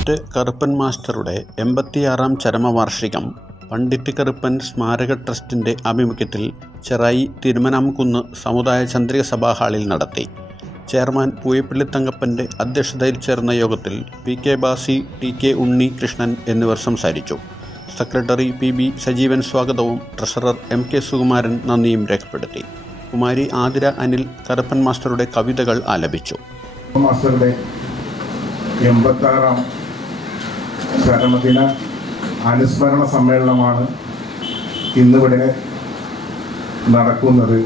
പണ്ഡിറ്റ് കറുപ്പൻ മാസ്റ്ററുടെ 86-ാം ചരമവാർഷികം പണ്ഡിറ്റ് കറുപ്പൻ സ്മാരക ട്രസ്റ്റിൻ്റെ ആഭിമുഖ്യത്തിൽ ചെറായി തിരുമനാംകുന്ന് സമുദായ ചന്ദ്രിക സഭാ ഹാളിൽ നടത്തി. ചെയർമാൻ പൂയപ്പള്ളി തങ്കപ്പൻ്റെ അധ്യക്ഷതയിൽ ചേർന്ന യോഗത്തിൽ PK ബാസി, TK ഉണ്ണി കൃഷ്ണൻ എന്നിവർ സംസാരിച്ചു. സെക്രട്ടറി PB സജീവൻ സ്വാഗതവും ട്രഷറർ MK സുകുമാരൻ നന്ദിയും രേഖപ്പെടുത്തി. കുമാരി ആതിര അനിൽ കറുപ്പൻ മാസ്റ്ററുടെ കവിതകൾ ആലപിച്ചു. മാസ്റ്ററുടെ 86-ാം ചരമദിന അനുസ്മരണ സമ്മേളനമാണ് ഇന്നിവിടെ നടക്കുന്നത്.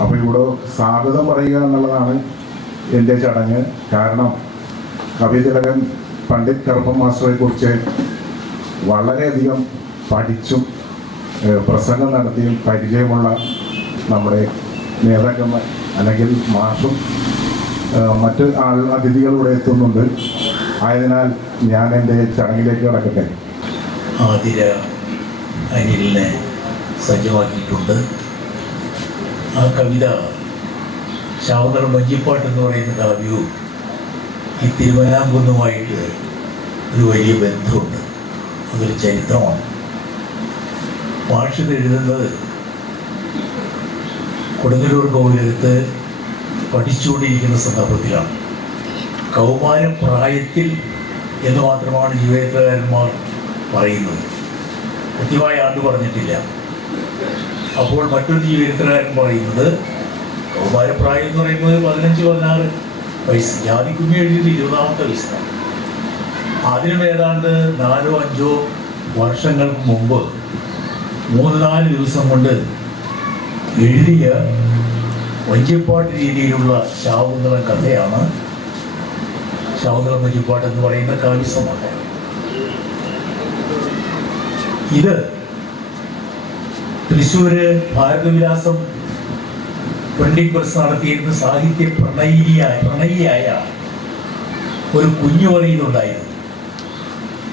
അപ്പോൾ ഇവിടെ സ്വാഗതം പറയുക എന്നുള്ളതാണ് എൻ്റെ ചടങ്ങ്. കാരണം കവിതിലകൻ പണ്ഡിറ്റ് കറുപ്പൻ മാസ്റ്ററെ കുറിച്ച് വളരെയധികം പഠിച്ചും പ്രസംഗം നടത്തിയും പരിചയമുള്ള നമ്മുടെ നേതാക്കന്മാർ അല്ലെങ്കിൽ മാഷും മറ്റ് അതിഥികളിവിടെ എത്തുന്നുണ്ട്. ആയതിനാൽ ഞാൻ എൻ്റെ ചടങ്ങിലേക്ക് കടക്കട്ടെ. ആതിര അനിലിനെ സജ്ജമാക്കിയിട്ടുണ്ട്. ആ കവിത ശാവതളം വഞ്ചിപ്പാട്ട് എന്ന് പറയുന്ന കാവ്യവും ഈ തിരുമനാംകുന്നുമായിട്ട് ഒരു വലിയ ബന്ധമുണ്ട്. അതൊരു ചരിത്രമാണ്. മാഷിത് എഴുതുന്നത് കൊടുങ്ങല്ലൂർ കോവിലകത്ത് പഠിച്ചുകൊണ്ടിരിക്കുന്ന സന്ദർഭത്തിലാണ്. കൗമാരപ്രായത്തിൽ എന്ന് മാത്രമാണ് ജീവചരിത്രകാരന്മാർ പറയുന്നത്. കൃത്യമായ ആണ്ട് പറഞ്ഞിട്ടില്ല. അപ്പോൾ മറ്റൊരു ജീവചരിത്രകാരൻ പറയുന്നത് കൗമാരപ്രായം എന്ന് പറയുന്നത് 15-16 വയസ്സ്. ജാതിക്കുമ്മി എഴുതിയത് 20-ാമത്തെ വയസ്സിലാണ്. അതിനും ഏതാണ്ട് 4-5 വർഷങ്ങൾക്ക് മുമ്പ് 3-4 ദിവസം കൊണ്ട് എഴുതിയ വഞ്ചിപ്പാട്ട് രീതിയിലുള്ള ശാകുന്തളം കഥയാണ് ശാകുന്തളം വഞ്ചിപ്പാട്ട് എന്ന് പറയുന്ന കാവ്യസമാഹാരം. ഇത് തൃശ്ശൂര് ഭാരതവിലാസം പ്രിന്റിംഗ് പ്രസ് നടത്തിയിരുന്ന സാഹിത്യ പ്രണയിയായ ഒരു കുഞ്ഞു പറയുന്നുണ്ടായിരുന്നു.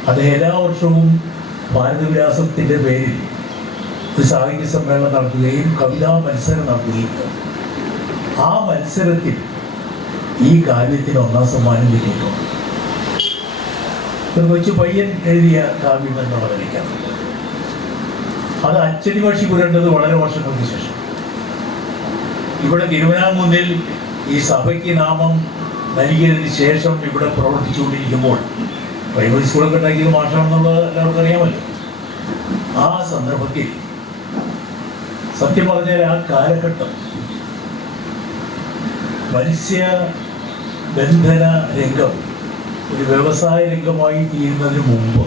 അത് എല്ലാ വർഷവും ഭാരതവിലാസത്തിൻ്റെ പേരിൽ ഒരു സാഹിത്യ സമ്മേളനം നടത്തുകയും കവിതാ മത്സരം നടത്തുകയും ആ മത്സരത്തിൽ ഈ കാവ്യത്തിന് 1-ാം സമ്മാനം കിട്ടിയിട്ടുണ്ട്. ഒരു കൊച്ചു പയ്യൻ എഴുതിയ കാവ്യം എന്നുള്ള നിലയ്ക്കാണ്. അത് അച്ചടി ഭാഷി പുരണ്ടത് വളരെ വർഷങ്ങൾക്ക് ശേഷം. ഇവിടെ തിരുവനാംകുന്നിൽ ഈ സഭയ്ക്ക് നാമം നൽകിയതിന് ശേഷം ഇവിടെ പ്രവർത്തിച്ചുകൊണ്ടിരിക്കുമ്പോൾ പ്രൈമറി സ്കൂളൊക്കെ ഉണ്ടാക്കിയത് മാഷാണെന്നുള്ളത് എല്ലാവർക്കും അറിയാമല്ലോ. ആ സന്ദർഭത്തിൽ സത്യം പറഞ്ഞാൽ ആ കാലഘട്ടം മത്സ്യബന്ധന രംഗം ഒരു വ്യവസായ രംഗമായി തീരുന്നതിന് മുമ്പ്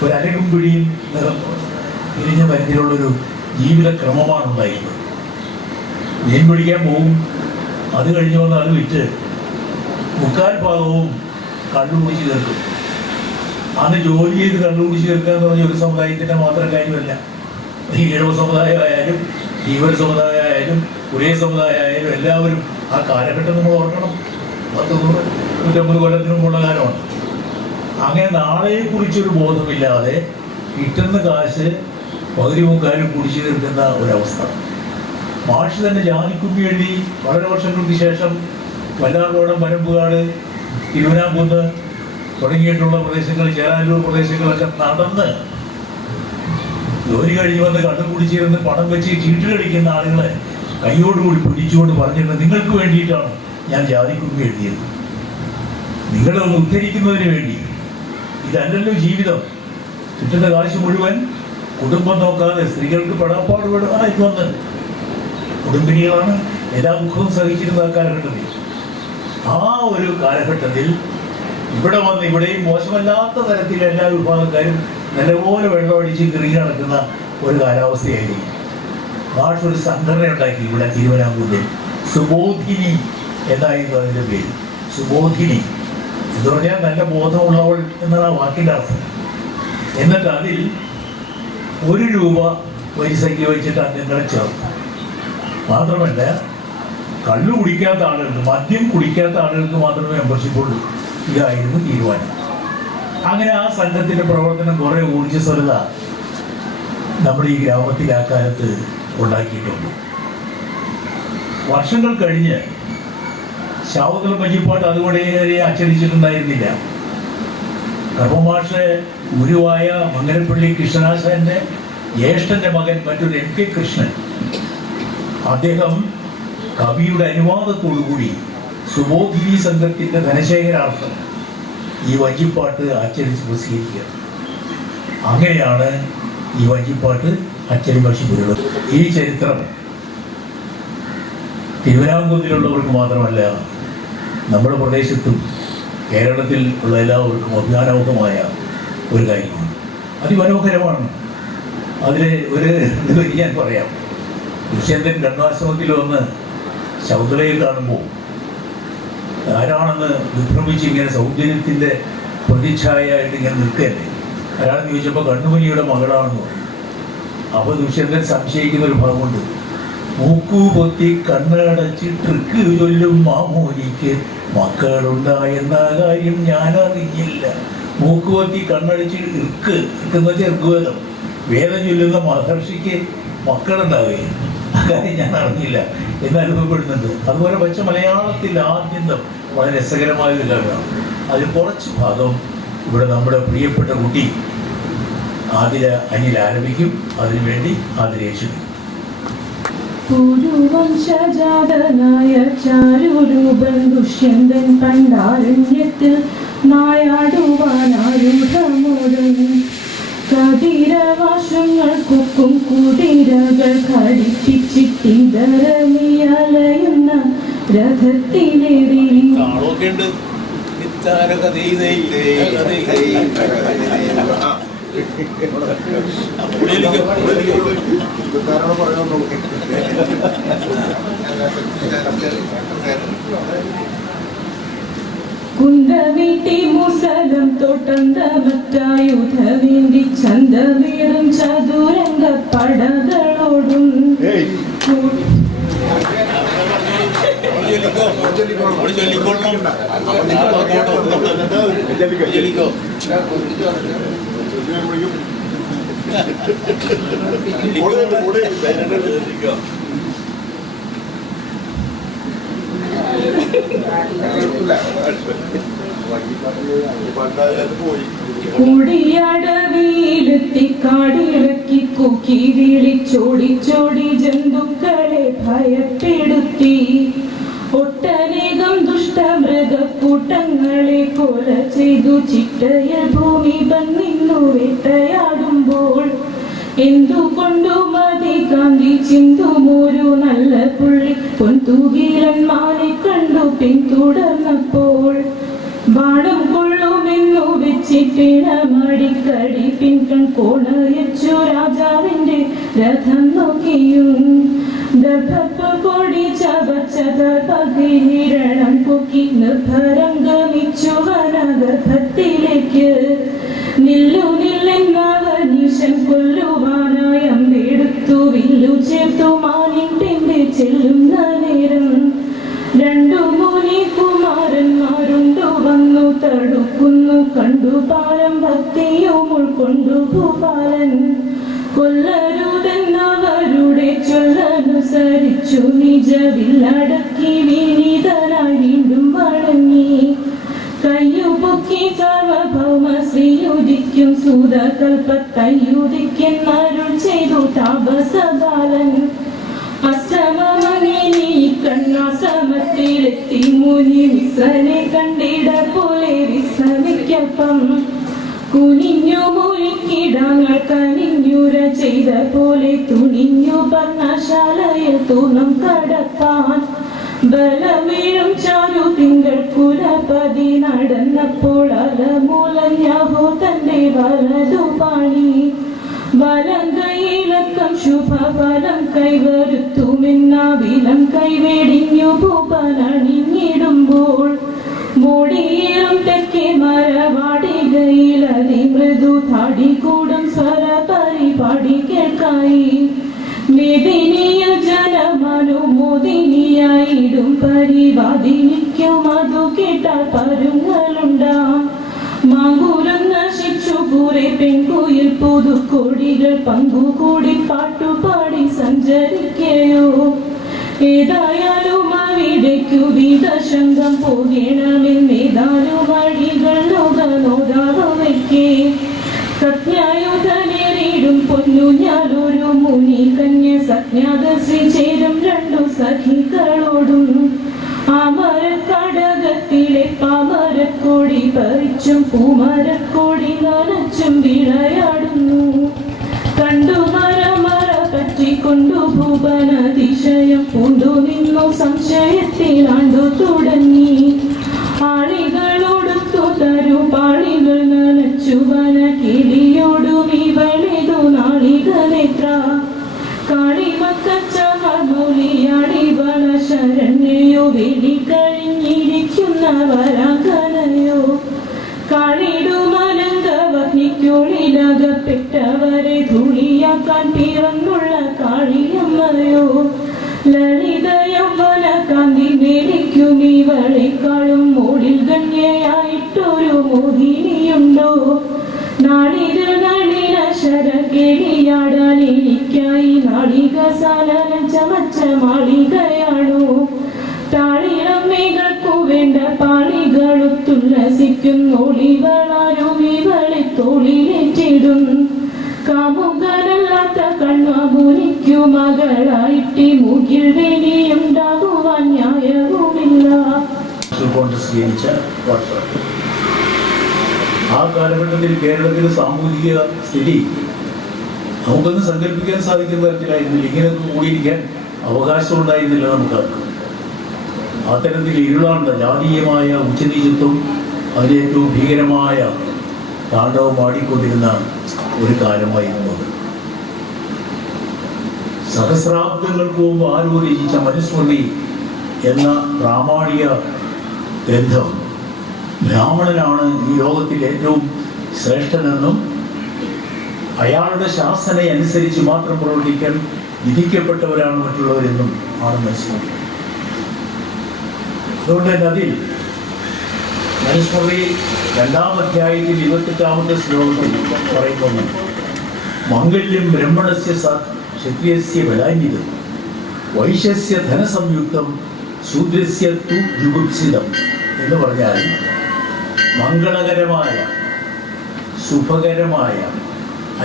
ഒരു അരകും പിടിയും തിരിഞ്ഞ തരത്തിലുള്ളൊരു ജീവിതക്രമമാണ് ഉണ്ടായിരുന്നത്. മീൻ പിടിക്കാൻ പോകും, അത് കഴിഞ്ഞ് വന്ന് അത് വിറ്റ് 3/4 ഭാഗവും കള്ളുകുടിച്ച് തീർക്കും. അന്ന് ജോലി ചെയ്ത് കള്ളുകുടിച്ച് തീർക്കുക എന്ന് പറഞ്ഞ ഒരു സമുദായത്തിൻ്റെ മാത്രം കാര്യമല്ല. ഈ ഈഴവ സമുദായമായാലും ഈവർ സമുദായമായാലും ഒരേ സമുദായമായാലും എല്ലാവരും ആ കാലഘട്ടം നമ്മൾ ഓർക്കണം. 100-150 കൊല്ലത്തിന് മുമ്പുള്ള കാലമാണ്. അങ്ങനെ നാളെയെക്കുറിച്ചൊരു ബോധമില്ലാതെ കിട്ടുന്ന കാശ് പകുതി മുക്കാലും കുടിച്ചു തീർക്കുന്ന ഒരവസ്ഥ. മാഷ് തന്നെ ജാതിക്കുമ്മി എഴുതി വളരെ വർഷങ്ങൾക്ക് ശേഷം വല്ലാർകോടം, പരമ്പുകാട്, തിരുവനാംകുന്ന് തുടങ്ങിയിട്ടുള്ള പ്രദേശങ്ങൾ, ചേരാനൂർ പ്രദേശങ്ങളൊക്കെ നടന്ന് ജോലി കഴിഞ്ഞ് വന്ന് കണ്ണു കുടിച്ചിരുന്ന് പണം വെച്ച് ചീട്ട് കളിക്കുന്ന ആളുകളെ കൈയോടുകൂടി പിടിച്ചുകൊണ്ട് പറഞ്ഞിട്ട് നിങ്ങൾക്ക് വേണ്ടിയിട്ടാണ് ഞാൻ ജാതിക്കുമ്മി എഴുതിയത്, നിങ്ങളെ ഒന്ന് ഉദ്ധരിക്കുന്നതിന് വേണ്ടി. ഇതല്ലല്ലോ ജീവിതം. കിട്ടുന്ന കാശ് മുഴുവൻ കുടുംബം നോക്കാതെ സ്ത്രീകൾക്ക് പെടാപ്പാട് പെടാനായി വന്ന് കുടുംബിനികളാണ് എല്ലാ ദുഃഖവും സഹിച്ചിരുന്ന ആ കാലഘട്ടത്തിൽ. ആ ഒരു കാലഘട്ടത്തിൽ ഇവിടെ വന്ന് ഇവിടെയും മോശമല്ലാത്ത തരത്തിൽ എല്ലാ വിഭാഗക്കാരും നല്ലപോലെ വെള്ളമടിച്ച് കിറിഞ്ഞ് നടക്കുന്ന ഒരു കാലാവസ്ഥയായിരിക്കും. മാഷ് ഒരു സംഘടന ഉണ്ടാക്കി ഇവിടെ തിരുവനാംകുന്നിൽ. സുബോധിനി എന്നായിരുന്നു അതിൻ്റെ പേര്. സുബോധിനി എന്ന് പറഞ്ഞാൽ നല്ല ബോധമുള്ളവൾ എന്നാണ് ആ വാക്കിൻ്റെ അർത്ഥം. എന്നിട്ട് അതിൽ 1 രൂപ പൈസയ്ക്ക് വെച്ചിട്ട് അംഗങ്ങളെ ചേർത്തു. മാത്രമല്ല കള്ളു കുടിക്കാത്ത ആളുകൾക്ക്, മദ്യം കുടിക്കാത്ത ആളുകൾക്ക് മാത്രമേ മെമ്പർഷിപ്പ് ഉള്ളൂ. ഇതായിരുന്നു തീരുമാനം. അങ്ങനെ ആ സംഘത്തിൻ്റെ പ്രവർത്തനം കുറേ ഊർജ്ജസ്വലത നമ്മുടെ ഈ ഗ്രാമത്തിൽ ആ കാലത്ത് ഉണ്ടാക്കിയിട്ടുണ്ട്. വർഷങ്ങൾ കഴിഞ്ഞ് ശാവുതൽ വഞ്ചിപ്പാട്ട് അതുകൂടെ അച്ചടിച്ചിട്ടുണ്ടായിരുന്നില്ല. കർമ്മമാഷ് ഗുരുവായ മംഗലപ്പള്ളി കൃഷ്ണദാസന്റെ ജ്യേഷ്ഠന്റെ മകൻ മറ്റൊരു എം കെ കൃഷ്ണൻ, അദ്ദേഹം കവിയുടെ അനുവാദത്തോടുകൂടി സുബോധിനി സംഘത്തിന്റെ ധനശേഖരാർത്ഥം ഈ വഞ്ചിപ്പാട്ട് അച്ചടിച്ച് പ്രസിദ്ധീകരിക്കുക. അങ്ങനെയാണ് ഈ വഞ്ചിപ്പാട്ട് അച്ചടി ഭാഷപ്പെടുന്നത്. ഈ ചരിത്രം തിരുവിതാംകൂറിലുള്ളവർക്ക് മാത്രമല്ല, നമ്മുടെ പ്രദേശത്തും കേരളത്തിൽ ഉള്ള എല്ലാവർക്കും അഭിമാനവുമായ ഒരു കാര്യമാണ്. അതിമനോഹരമാണ്. അതിൽ ഒരു ഞാൻ പറയാം. ദുഷ്യന്തൻ ഗണ്ഡാശ്രമത്തിൽ വന്ന് ശൗദ്രയിൽ കാണുമ്പോൾ ആരാണെന്ന് വിഭ്രമിച്ച് ഇങ്ങനെ സൗന്ദര്യത്തിൻ്റെ പ്രതിച്ഛായയായിട്ട് ഇങ്ങനെ നിൽക്കുകയല്ലേ. ഒരാളെന്ന് ചോദിച്ചപ്പോൾ കണ്ണുമണിയുടെ മകളാണെന്ന് പറയും. അപ്പോൾ ദുഷ്യന്തൻ സംശയിക്കുന്ന ഒരു ഭാഗമുണ്ട്. മൂക്കു പൊത്തി കണ്ണടച്ച് ട്രിക്ക് ചൊല്ലും മാമോനിക്ക് മക്കളുണ്ടായെന്ന കാര്യം ഞാൻ അറിഞ്ഞില്ല. മൂക്ക് പൊത്തി കണ്ണടിച്ച് ഇർക്കെന്ന് വെച്ചാൽ ഋഗ്വേദം, വേദം ചൊല്ലുന്ന മഹർഷിക്ക് മക്കളുണ്ടാവുകയും ആ കാര്യം ഞാൻ അറിഞ്ഞില്ല എന്ന് അനുഭവപ്പെടുന്നുണ്ട്. അതുപോലെ പച്ച മലയാളത്തിൽ ആദ്യന്തം വളരെ രസകരമായ ഒരു കാര്യമാണ്. അതിൽ കുറച്ച് ഭാഗം ഇവിടെ നമ്മുടെ പ്രിയപ്പെട്ട കുട്ടി ആതിര അനിൽ ആരംഭിക്കും. അതിനുവേണ്ടി ആതിരേശു. പൂർവംശജാതനായ ചാരുരൂപൻ ദുഷ്യന്തൻ പണ്ടാരണ്യത്തിൽ നായാടുവാനായുധമോടും കതിരവാശങ്ങൾ കുക്കും കുതിരകൾ ഘടിപ്പിച്ചിട്ടിതരമിയലയുന്ന രഥത്തിലേറി കുന്തവീട്ടി മുസലം തൊട്ടന്തമറ്റായുധവേണ്ടി ചന്തമേറും ചതുരംഗ പടകളോടും കൂടിയടവിയിലെത്തി കാടിളക്കി കൂക്കി വിളിച്ചോടിച്ചോടി ജന്തുക്കളെ ഭയപ്പെടുത്തി ഒട്ടനേകം ദുഷ്ടമൃഗക്കൂട്ടങ്ങളെ കൊല ചെയ്തു ചിട്ടയൽ ഭൂമി നിന്നു വേട്ടയാടുമ്പോൾ എന്തുകൊണ്ടു മതി കാന്തി ചിന്തുമൊരു നല്ല പുള്ളി പൊൻതൂകീരന്മാരെ കണ്ടു പിന്തുടർന്നപ്പോൾ ബാണം കൊള്ളുമെന്നു വെച്ചിട്ടിടമടിക്കടി പിൻകൺ കോണയച്ചു രാജാവിന്റെ രഥം നോക്കിയും ദർഭപ്പ കൊടി ചവച്ചതർഭീരണം പൊക്കി നിർഭരം ഗമിച്ചു വനഗർഭത്തിലേക്ക് നില്ലു നില്ലെന്നവർ നിശം കൊല്ലുവാനായി അമ്പെടുത്തു വില്ലു ചേർത്തു മാനിൻ പിമ്പെ ചെല്ലുന്ന നേരം രണ്ടു മുനി കുമാരന്മാരുണ്ടു വന്നു തടുക്കുന്നു കണ്ടു പാരം ഭക്തിയും ഉൾക്കൊണ്ടു ഭൂപാലൻ കൊല്ലരുതെന്നവരുടെ ചൊല്ലനുസരിച്ചു നിജവില്ലടക്കി വിനീതനായി വീണ്ടും വഴങ്ങി കയ്യു പൊക്കി സാർവഭൗമ ശ്രീയുദിക്കും സൂതകൽപ്പത്തയ്യുദിക്കെന്നരുൾ ചെയ്തു താപസബാലൻ അശ്രമമങ്ങി കണ്ണാശ്രമത്തിലെത്തി മുനി വിശ്വനെ കണ്ടിട പോലെ വിശ്രമിക്കപ്പം കുനിഞ്ഞു മുഴുക്കിടങ്ങൾ കനിഞ്ഞുര ചെയ്ത പോലെ തുണിഞ്ഞു പർണശാലയിൽ തൂണം കടപ്പാൻ ബലമേഴും ചാരു തിങ്കൾ കുലപതി നടന്നപ്പോൾ അലമൂലഞ്ഞാഹോ തന്റെ വലതു പാണി വലം കൈയിലക്കം ശുഭഫലം കൈവരുത്തുമെന്നാവിലം കൈവേടിഞ്ഞു ഭൂപനണിഞ്ഞിടുമ്പോൾ മോടിയേറും തെക്കേ മരവാടികയിൽ അതിമൃദു താടിക്കൂടും സ്വര പരിപാടി കേൾക്കായി മേദിനിയിൽ ജനമനുമോദിനിയായിടും പരിവാദിനിക്കും അതു കേട്ടാൽ പരുങ്ങളുണ്ടാം മാങ്കൂലം നശിച്ചു കൂറെ പെൺകുയിൽ പുതുക്കോടികൾ പങ്കുകൂടി പാട്ടുപാടി സഞ്ചരിക്കയോ ഏതായാലും അവിടേക്കു വിദശങ്കം പോകണമെന്നേതാനും വഴികൾ നോതാവയ്ക്കേ സജ്ഞായുധനേറിടും പൊന്നു ഞാനൊരു മുനി കന്യ സജ്ഞാദർശി ചേരും രണ്ടു സഖികളോടും ആ മരക്കടകത്തിലെ പാമരക്കോടി പറിച്ചും പൂമരക്കോടി നനച്ചും വിളയാടുന്നു കണ്ടു മര പറ്റിക്കൊണ്ടു ഭൂപനതിശയം പൂണ്ടു നിന്നു സംശയത്തിലാണ്ടു തുടങ്ങി ആളികളോടൊത്തു തരു പാളികൾ നനച്ചു വന കിളിയോടും ഇവളിതു നാളികളെത്ര കാളിമക്കച്ച മൗലിയാടി വന ശരണ്യോ വെളി കഴിഞ്ഞിരിക്കുന്ന വരാകനയോ കാളിടുമലങ്കവഗ്നിക്കുള്ളിലകപ്പെട്ടവരെ ധൂളിയാക്കാൻ പിറന്നുള്ള കാളിയമ്മയോ ലളിതയൗവന കാന്തി മേടിക്കും ഇവളെക്കാളും മോളിൽ ഗണ്യയായിട്ടൊരു മോഹിനിയുണ്ടോ നാളികൾ നളിന ശരകേളിയാടാൻ എനിക്കായി നാളിക സാലനം ചമച്ച മാളികയാണോ താളിളമ്മകൾക്കു വേണ്ട പാളികളുത്തുല്ലസിക്കുന്നോളിവളാരും ഇവളെ തോളിലേറ്റിടും കാമുകരല്ലാത്ത കണ്ണാമുനിക്കു മകളായിട്ട് മുകിൽ വേലിയുണ്ടാകുവാൻ ന്യായവുമില്ല. ആ കാലഘട്ടത്തിൽ കേരളത്തിലെ സാമൂഹിക സ്ഥിതി നമുക്കൊന്നും സങ്കല്പിക്കാൻ സാധിക്കുന്ന തരത്തിലായിരുന്നില്ല. ഇങ്ങനെയൊക്കെ കൂടിയിരിക്കാൻ അവകാശമുണ്ടായിരുന്നില്ല നമുക്കർക്ക്. അത്തരത്തിൽ ഇരുളാണ്ട ജാതീയമായ ഉച്ചനീചത്വം അതിലേറ്റവും ഭീകരമായ താണ്ഡവം ആടിക്കൊണ്ടിരുന്ന ഒരു കാലമായിരുന്നു അത്. സഹസ്രാബ്ദങ്ങൾക്ക് മുമ്പ് ആരോ രചിച്ച മനുസ്മൃതി എന്ന പ്രാമാണിക ഗ്രന്ഥം ബ്രാഹ്മണനാണ് ഈ ലോകത്തിൽ ഏറ്റവും ശ്രേഷ്ഠനെന്നും അയാളുടെ ശാസന അനുസരിച്ച് മാത്രം പ്രവർത്തിക്കാൻ വിധിക്കപ്പെട്ടവരാണ് മറ്റുള്ളവരെന്നും ആണ് മനസ്സിലാക്കുന്നത്. അതുകൊണ്ട് തന്നെ അതിൽ മനുസ്മൃതി 2-ാം അധ്യായത്തിൽ 28-ാമത്തെ ശ്ലോകത്തിൽ പറയുന്നു, മംഗല്യം ബ്രഹ്മണസ്യ ക്ഷത്രിയസ്യ ബലാന്വിതം വൈശ്യസ്യ ധനസംയുക്തം ശൂദ്രസ്യ തു ജുഗുപ്സിതം എന്ന് പറഞ്ഞാൽ മംഗളകരമായ ശുഭകരമായ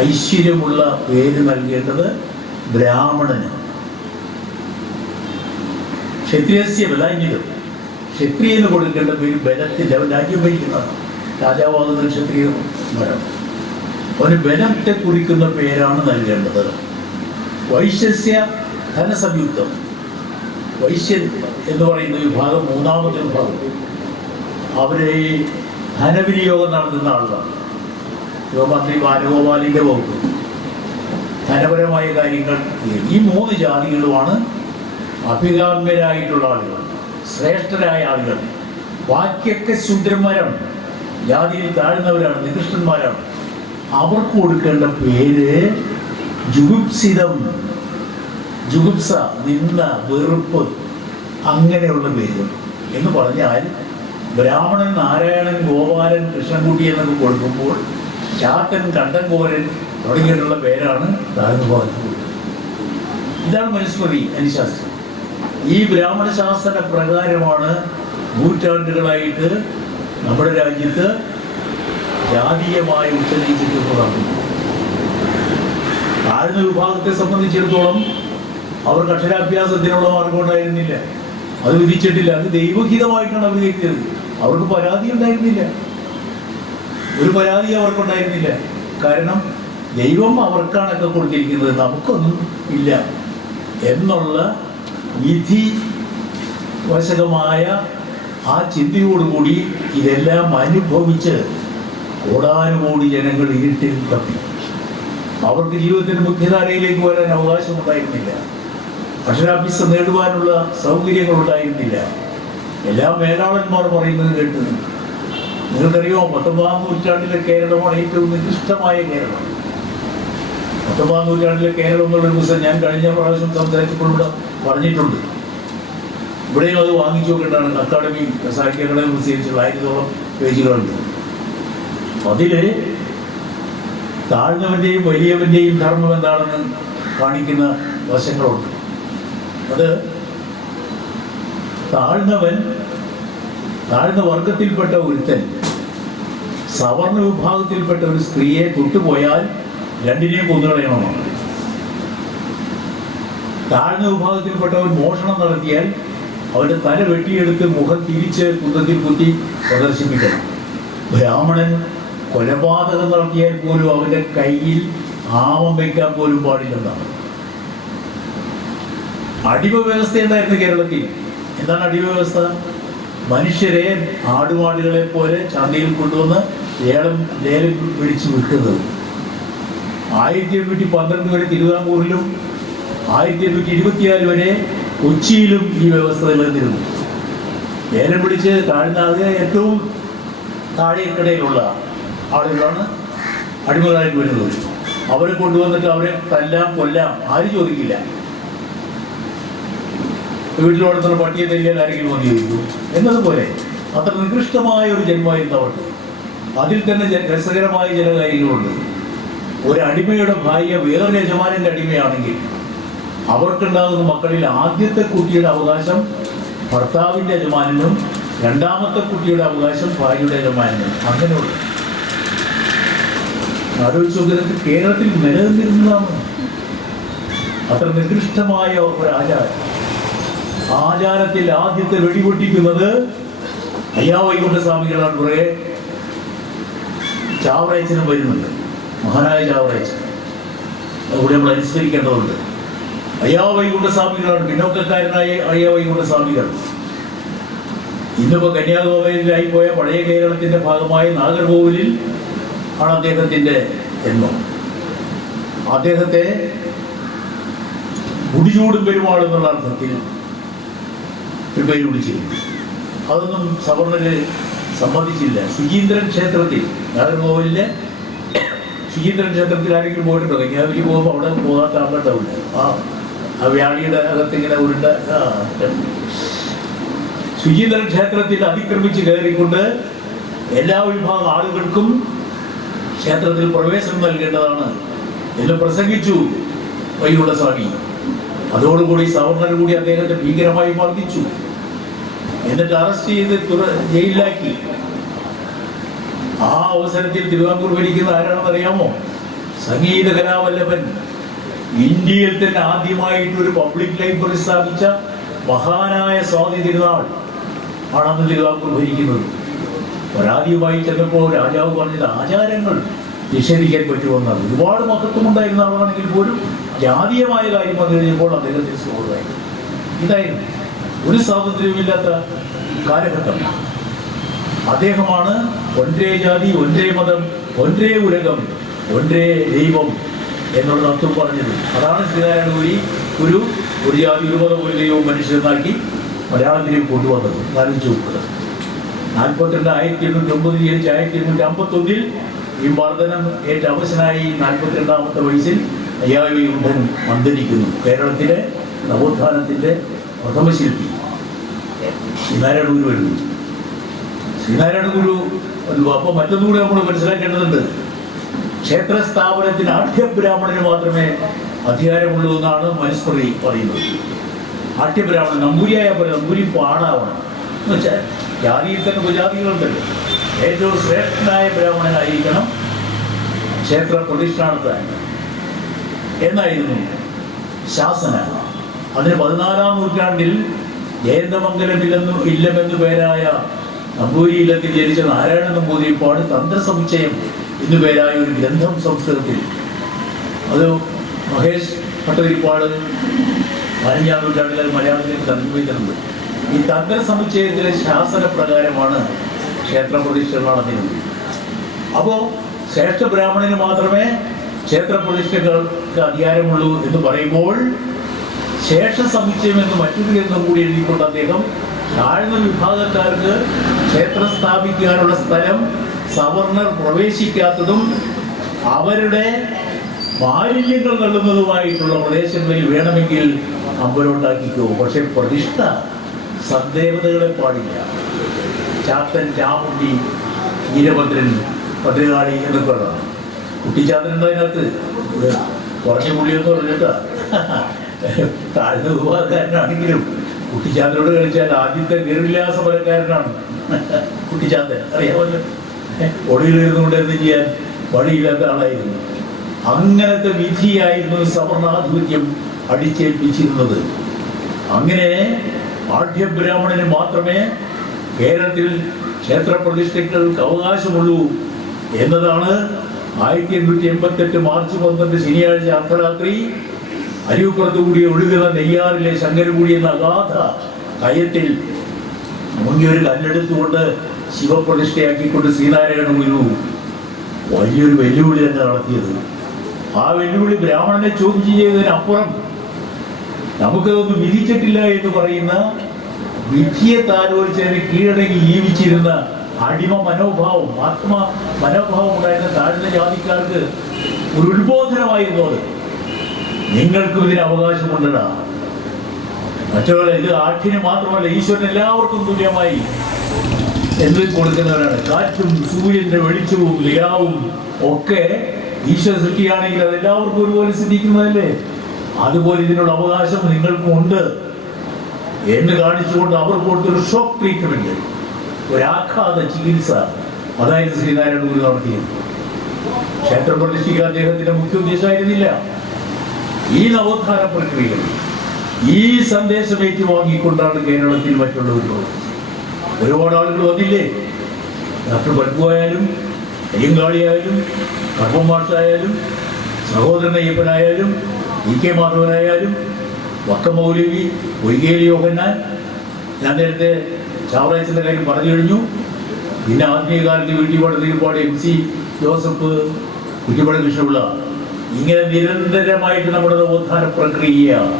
ഐശ്വര്യമുള്ള പേര് നൽകേണ്ടത് ബ്രാഹ്മണന്. ക്ഷത്രിയസ്യ ബലാന്വിതം, ക്ഷത്രിയന് കൊടുക്കേണ്ട പേര് ബലത്തിൻ്റെ, അവൻ രാജ്യം ഭരിക്കുന്നതാണ്, രാജാവാകുന്ന ക്ഷത്രിയ മരം, അവന് ബലത്തെ കുറിക്കുന്ന പേരാണ് നൽകേണ്ടത്. വൈശ്യസ്യ ധനസംയുക്തം, വൈശ്യൻ എന്ന് പറയുന്ന വിഭാഗം 3-ാമത്തെ വിഭാഗം, അവരെ ധനവിനിയോഗം നടത്തുന്ന ആളുകളാണ്. ശിവമന്ത്രി ബാലഗോപാലിൻ്റെ വകുപ്പ് ധനപരമായ കാര്യങ്ങൾ. ഈ 3 ജാതികളുമാണ് അഭികാമ്യരായിട്ടുള്ള ആളുകൾ, ശ്രേഷ്ഠരായ ആളുകൾ. ബാക്കിയൊക്കെ ശൂദ്രന്മാരാണ്, ജാതിയിൽ താഴ്ന്നവരാണ്, നികൃഷ്ടന്മാരാണ്. അവർക്ക് കൊടുക്കേണ്ട പേര് ജുഗുപ്സിതം, ജുഗുപ്സ, നിന്ന, വെറുപ്പ്, അങ്ങനെയുള്ള പേര് എന്ന് പറഞ്ഞാൽ ബ്രാഹ്മണൻ, നാരായണൻ, ഗോപാലൻ, കൃഷ്ണൻകുട്ടി എന്നൊക്കെ കൊടുക്കുമ്പോൾ ചാത്തൻ, കണ്ടൻകോരൻ തുടങ്ങിയിട്ടുള്ള പേരാണ് താഴ്ന്നു ഭാഗത്ത്. ഇതാണ് മനുസ്മൃതി അനുശാസ്ത്രം. ഈ ബ്രാഹ്മണ ശാസ്ത്ര പ്രകാരമാണ് നൂറ്റാണ്ടുകളായിട്ട് നമ്മുടെ രാജ്യത്ത് ജാതീയമായ ഉച്ചനീചത്വം നടക്കുന്നത്. താഴ്ന്ന വിഭാഗത്തെ സംബന്ധിച്ചിടത്തോളം അവർക്ക് അക്ഷരാഭ്യാസത്തിനുള്ള മാർഗം ഉണ്ടായിരുന്നില്ല, അത് വിധിച്ചിട്ടില്ല. അത് ദൈവഹിതമായിട്ടാണ് അവർ കരുതിയത്. അവർക്ക് പരാതി ഉണ്ടായിരുന്നില്ല, ഒരു പരാതി അവർക്കുണ്ടായിരുന്നില്ല. കാരണം ദൈവം അവർക്കാണൊക്കെ കൊടുത്തിരിക്കുന്നത്, നമുക്കൊന്നും ഇല്ല എന്നുള്ള വിധി വശകമായ ആ ചിന്തയോടുകൂടി ഇതെല്ലാം അനുഭവിച്ച് കോടാനുകോടി ജനങ്ങൾ ഇരുട്ടിൽ തപ്പി. അവർക്ക് ജീവിതത്തിൻ്റെ മുഖ്യധാരയിലേക്ക് വരാൻ അവകാശമുണ്ടായിരുന്നില്ല, അക്ഷരാഭ്യാസം നേടുവാനുള്ള സൗകര്യങ്ങളുണ്ടായിരുന്നില്ല. എല്ലാ മേലാളന്മാർ പറയുന്നത് കേട്ടു. നിങ്ങൾക്കറിയോ, 19-ാം നൂറ്റാണ്ടിലെ കേരളമാണ് ഏറ്റവും നികൃഷ്ടമായ കേരളം. 19-ാം നൂറ്റാണ്ടിലെ കേരളം എന്നുള്ളൊരു പുസ്തകം ഞാൻ കഴിഞ്ഞ പ്രാവശ്യം സംസാരിച്ചപ്പോൾ ഇവിടെ പറഞ്ഞിട്ടുണ്ട്. ഇവിടെയും അത് വാങ്ങിച്ചു നോക്കേണ്ടതാണ്. അക്കാഡമി, സാഹിത്യ അക്കാദമി പ്രസിദ്ധീകരിച്ചുള്ള 1000-ഓളം പേജുകളുണ്ട്. അതിൽ താഴ്ന്നവൻ്റെയും വലിയവൻ്റെയും ധർമ്മം എന്താണെന്ന് കാണിക്കുന്ന വശങ്ങളുണ്ട്. അത് താഴ്ന്ന വർഗത്തിൽപ്പെട്ട ഒരുത്തൻ സവർണ വിഭാഗത്തിൽപ്പെട്ട ഒരു സ്ത്രീയെ തൊട്ടുപോയാൽ രണ്ടിനെയും കൊന്നുകളയണമെന്നാണ്. താഴ്ന്ന വിഭാഗത്തിൽപ്പെട്ട ഒരു മോഷണം നടത്തിയാൽ അവരുടെ തല വെട്ടിയെടുത്ത് മുഖം തിരിച്ച് കുന്തത്തിൽ കുത്തി പ്രദർശിപ്പിക്കണം. ബ്രാഹ്മണൻ കൊലപാതകം നടത്തിയാൽ പോലും അവൻ്റെ കയ്യിൽ ആമം വയ്ക്കാൻ പോലും പാടില്ലെന്നാണ്. അടിമ വ്യവസ്ഥ എന്തായിരുന്നു കേരളത്തിൽ? എന്താണ് അടിമ വ്യവസ്ഥ? മനുഷ്യരെ ആടുമാടുകളെ പോലെ ചന്തയിൽ കൊണ്ടുവന്ന് ലേലം പിടിച്ച് വിൽക്കുന്നത്. 1812 വരെ തിരുവിതാംകൂറിലും 1824 വരെ കൊച്ചിയിലും ഈ വ്യവസ്ഥ നിലനിന്നിരുന്നു. ലേലം പിടിച്ച് താഴ്ന്ന ഏറ്റവും താഴെക്കിടയിലുള്ള ആളുകളാണ് അടിമകളായിട്ട് വരുന്നത്. അവരെ കൊണ്ടുവന്നിട്ട് അവരെ കൊല്ലാം ആരും ചോദിക്കില്ല. വീട്ടിൽ വളർത്തുന്ന പട്ടിയെ തരികയിൽ ആരെങ്കിലും വന്നു ചോദിക്കൂ എന്നതുപോലെ അത്ര നികൃഷ്ടമായ ഒരു ജന്മമായിരുന്നു അവർക്ക്. അതിൽ തന്നെ രസകരമായ ചില കാര്യങ്ങളുണ്ട്. ഒരു അടിമയുടെ ഭാര്യ വേറൊരു യജമാനൻ്റെ അടിമയാണെങ്കിൽ അവർക്കുണ്ടാകുന്ന മക്കളിൽ ആദ്യത്തെ കുട്ടിയുടെ അവകാശം ഭർത്താവിൻ്റെ യജമാനും രണ്ടാമത്തെ കുട്ടിയുടെ അവകാശം ഭാര്യയുടെ യജമാനും. അങ്ങനെയുള്ള ആലോചിച്ച് നോക്കുന്നത് കേരളത്തിൽ നിലനിന്നിരുന്നതാണ്. അത്ര നികൃഷ്ടമായ ഒരു ആചാരത്തിൽ ആദ്യത്തെ വെടിപൊട്ടിക്കുന്നത് അയ്യാവൈകുണ്ഠസ്വാമികളാണ്. കുറേ ചാവറയച്ചനും വരുന്നുണ്ട്, മഹാനായ ചാവറയച്ചൻ. അതുകൂടി നമ്മൾ അനുസ്മരിക്കേണ്ടതുണ്ട്. അയ്യാവൈകുണ്ഠസ്വാമികളാണ് പിന്നോക്കക്കാരനായ അയ്യാവൈകുണ്ഠസ്വാമികൾ. ഇന്നിപ്പോൾ കന്യാകുമാരിയിലായി പോയ പഴയ കേരളത്തിൻ്റെ ഭാഗമായ നാഗർകോവിലിൽ ആണ് അദ്ദേഹത്തിൻ്റെ ജന്മം. അദ്ദേഹത്തെ മുടിചൂടും പെരുമാൾ എന്നുള്ള അർത്ഥത്തിൽ ഒരു പേര് വിളിച്ചിരുന്നു. അതൊന്നും സവർണര് സമ്മതിച്ചില്ല. ശുചീന്ദ്രൻ ക്ഷേത്രത്തിൽ, നാഗർകോവിലിലെ ശുചീന്ദ്രൻ ക്ഷേത്രത്തിൽ ആരെങ്കിലും പോയിട്ടുണ്ടോ? കന്യാകുമാരി പോകുമ്പോൾ അവിടെ പോകാത്ത ആൾക്കാരുണ്ട്. ആ വ്യാളിയുടെ അകത്തിങ്ങനെ ഉരുണ്ട ശുചീന്ദ്രൻ ക്ഷേത്രത്തിൽ അതിക്രമിച്ച് കയറിക്കൊണ്ട് എല്ലാ വിഭാഗം ആളുകൾക്കും ക്ഷേത്രത്തിൽ പ്രവേശനം നൽകേണ്ടതാണ് എന്ന് പ്രസംഗിച്ചു വൈകുണ്ഠസ്വാമി. അതോടുകൂടി സവർണർ കൂടി അദ്ദേഹത്തെ ഭീകരമായി മർദ്ദിച്ചു. എന്നിട്ട് അറസ്റ്റ് ചെയ്ത് ജയിലിലാക്കി. ആ അവസരത്തിൽ തിരുവിതാംകൂർ ഭരിക്കുന്ന ആരാണെന്ന് അറിയാമോ? സംഗീത കലാവല്ലഭൻ. ഇന്ത്യയിൽ തന്നെ ആദ്യമായിട്ട് ഒരു പബ്ലിക് ലൈബ്രറി സ്ഥാപിച്ച മഹാനായ സ്വാതി തിരുനാൾ ആണ് അന്ന് തിരുവിതാംകൂർ ഭരിക്കുന്നത്. പരാതിയുമായി ചെന്നപ്പോൾ രാജാവ് പറഞ്ഞത് ആചാരങ്ങൾ നിഷേധിക്കാൻ പറ്റുമെന്നാണ്. ഒരുപാട് മഹത്വമുണ്ടായിരുന്ന ആളാണെങ്കിൽ പോലും ജാതീയമായ കാര്യം വന്നു കഴിഞ്ഞപ്പോൾ അദ്ദേഹത്തിന് സ്വാഗതമായി. ഇതായിരുന്നു ഒരു സ്വാതന്ത്ര്യമില്ലാത്ത കാലഘട്ടം. അദ്ദേഹമാണ് ഒരേ ജാതി, ഒരേ മതം, ഒരേ ഉലകം, ഒരേ ദൈവം എന്നുള്ള തത്വം പറഞ്ഞത്. അതാണ് ശ്രീനാരായണഗുരു ഒരു ജാതി, ഒരു മതം, ഒരു ദൈവവും മനുഷ്യനാക്കി മലയാളത്തിലേക്ക് കൊണ്ടുവന്നത്. ആലോചിച്ച് നോക്കുക. 1809 ജനിച്ച് 1851 ഈ മർദ്ദനം ഏറ്റ അവശനായി 42ാമത്തെ വയസ്സിൽ അയ്യാവൈകുണ്ഠൻ അന്തരിക്കുന്നു. കേരളത്തിലെ നവോത്ഥാനത്തിൻ്റെ പ്രഥമ ശില്പി ശ്രീനാരായണ ഗുരു വരുന്നു. ശ്രീനാരായണ ഗുരു അപ്പോൾ മറ്റൊന്നുകൂടി നമ്മൾ മനസ്സിലാക്കേണ്ടതുണ്ട്. ക്ഷേത്ര സ്ഥാപനത്തിന് ആഢ്യബ്രാഹ്മണന് മാത്രമേ അധികാരമുള്ളൂ എന്നാണ് മനുസ്മൃതി പറയുന്നത്. ആഢ്യബ്രാഹ്മണൻ നമ്പൂരിയായ പോലെ നമ്പൂരി പാടാവണം എന്ന് വെച്ചാൽ ജാതിയിൽ തന്നെ ഉപജാതികളുണ്ടല്ലോ. ഏറ്റവും ശ്രേഷ്ഠനായ ബ്രാഹ്മണനായിരിക്കണം ക്ഷേത്ര പ്രതിഷ്ഠാനത്താൻ എന്നായിരുന്നു ശാസന. അതിന് 14ാം നൂറ്റാണ്ടിൽ ജയന്തമംഗലം ഇല്ലെന്നു പേരായ നമ്പൂരി ഇല്ലത്തിൽ ജനിച്ച നാരായണ നമ്പൂതിരിപ്പാട് തന്ത്രസമുച്ചയം എന്നു പേരായ ഒരു ഗ്രന്ഥം സംസ്കൃതത്തിൽ, അത് മഹേഷ് ഭട്ടതിരിപ്പാട് 15ാം നൂറ്റാണ്ടിൽ അത് മലയാളത്തിലേക്ക് തർജ്ജമ. ഈ തന്ത്രസമുച്ചയത്തിലെ ശാസനപ്രകാരമാണ് ക്ഷേത്ര പ്രതിഷ്ഠ നടന്നിരുന്നത്. അപ്പോൾ ശ്രേഷ്ഠ ബ്രാഹ്മണന് മാത്രമേ ക്ഷേത്ര പ്രതിഷ്ഠകൾക്ക് അധികാരമുള്ളൂ എന്ന് പറയുമ്പോൾ ശേഷ സമുച്ചയം എന്ന് മറ്റൊരു ഗ്രന്ഥം കൂടി എഴുതിക്കൊണ്ട് അദ്ദേഹം താഴ്ന്ന വിഭാഗക്കാർക്ക് ക്ഷേത്രം സ്ഥാപിക്കാനുള്ള സ്ഥലം സവർണർ പ്രവേശിക്കാത്തതും അവരുടെ മാലിന്യങ്ങൾ നൽകുന്നതുമായിട്ടുള്ള പ്രദേശങ്ങളിൽ വേണമെങ്കിൽ അമ്പലമുണ്ടാക്കിക്കോ, പക്ഷെ പ്രതിഷ്ഠ സദ്ദേവതകളെ പാടില്ല. ചാത്തൻ, ചാമുണ്ടി, വീരഭദ്രൻ, ഭദ്രകാളി എന്നൊക്കെ ഉള്ളതാണ്. കുട്ടിച്ചാത്തനുണ്ട് അതിനകത്ത്. കുറഞ്ഞ പുള്ളിയൊന്നും പറഞ്ഞിട്ടാ താഴ്ന്ന വിഭാഗക്കാരനാണെങ്കിലും കുട്ടിച്ചാത്തനോട് കളിച്ചാൽ ആദ്യത്തെ ഗറില്ലാ സമരക്കാരനാണ് കുട്ടിച്ചാത്തൻ, അറിയാമല്ലോ. ഒളിയിലിരുന്നുകൊണ്ട് എന്ത് ചെയ്യാൻ വഴിയില്ലാത്ത ആളായിരുന്നു. അങ്ങനത്തെ വിധിയായിരുന്നു സവർണാധിപത്യം അടിച്ചേൽപ്പിച്ചിരുന്നത്. അങ്ങനെ ആഢ്യബ്രാഹ്മണന് മാത്രമേ കേരളത്തിൽ ക്ഷേത്രപ്രതിഷ്ഠയ്ക്ക് അവകാശമുള്ളൂ എന്നതാണ് 1888 മാർച്ച് 12 ശനിയാഴ്ച അർദ്ധരാത്രി അരിവുപ്പുറത്തു കൂടി ഒഴുകുന്ന നെയ്യാറിലെ ശങ്കരകുടി എന്ന അഗാധ കയത്തിൽ മുങ്ങിയൊരു കല്ലെടുത്തുകൊണ്ട് ശിവപ്രതിഷ്ഠയാക്കിക്കൊണ്ട് ശ്രീനാരായണ ഗുരു വലിയൊരു വെല്ലുവിളി തന്നെ നടത്തിയത്. ആ വെല്ലുവിളി ബ്രാഹ്മണനെ ചോദ്യം ചെയ്തതിനപ്പുറം നമുക്കതൊന്നും വിധിച്ചിട്ടില്ല എന്ന് പറയുന്ന വിധിയെ താലോലിച്ചതിന് കീഴടങ്ങി ജീവിച്ചിരുന്ന അടിമ മനോഭാവം, ആത്മ മനോഭാവം ഉണ്ടായിരുന്ന താഴ്ന്ന ജാതിക്കാർക്ക് ഒരു ഉത്ബോധനമായിരുന്നു അത്. നിങ്ങൾക്കും ഇതിന് അവകാശമുണ്ടടാ. മറ്റുള്ള ഇത് ആഠ്യന് മാത്രമല്ല, ഈശ്വരൻ എല്ലാവർക്കും തുല്യമായി എന്ത് കൊടുക്കുന്നവരാണ്. കാറ്റും സൂര്യന്റെ വെളിച്ചവും ലയാവും ഒക്കെ ഈശ്വര സൃഷ്ടിയാണെങ്കിൽ അത് എല്ലാവർക്കും ഒരുപോലെ സിദ്ധിക്കുന്നതല്ലേ. അതുപോലെ ഇതിനുള്ള അവകാശം നിങ്ങൾക്കും ഉണ്ട് എന്ന് കാണിച്ചുകൊണ്ട് അവർ കൊടുത്തൊരു ഷോക്ക് ട്രീറ്റ്മെന്റ്, ഒരാഘാത ചികിത്സ, അതായത് ശ്രീനാരായണ ഗുരു നടത്തിയത്. ക്ഷേത്രപ്രതിഷ്ഠിക അദ്ദേഹത്തിന്റെ മുഖ്യ ഉദ്ദേശമായിരുന്നില്ല. ഈ നവോത്ഥാന പ്രക്രിയകൾ, ഈ സന്ദേശം ഏറ്റുവാങ്ങിക്കൊണ്ടാണ് കേരളത്തിൽ മറ്റുള്ളവരുള്ളത്. ഒരുപാട് ആളുകൾ വന്നില്ലേ. ഡോക്ടർ പത്മയായാലും അയ്യങ്കാളിയായാലും കർമ്മം മാഷായാലും സഹോദരൻ അയ്യപ്പനായാലും ഇ കെ മാധവനായാലും വക്കം മൗലവി, ഒയ്കേലി യോഹന്നാൻ, ഞാൻ നേരത്തെ ചാവറാച്ചൻ്റെ കാര്യം പറഞ്ഞു കഴിഞ്ഞു. പിന്നെ ആത്മീയകാലത്ത് വീട്ടിപ്പാട് MC ജോസഫ്, കുറ്റിപ്പാട് കൃഷ്ണപിള്ള, ഇങ്ങനെ നിരന്തരമായിട്ട് നമ്മുടെ നവോത്ഥാന പ്രക്രിയയാണ്.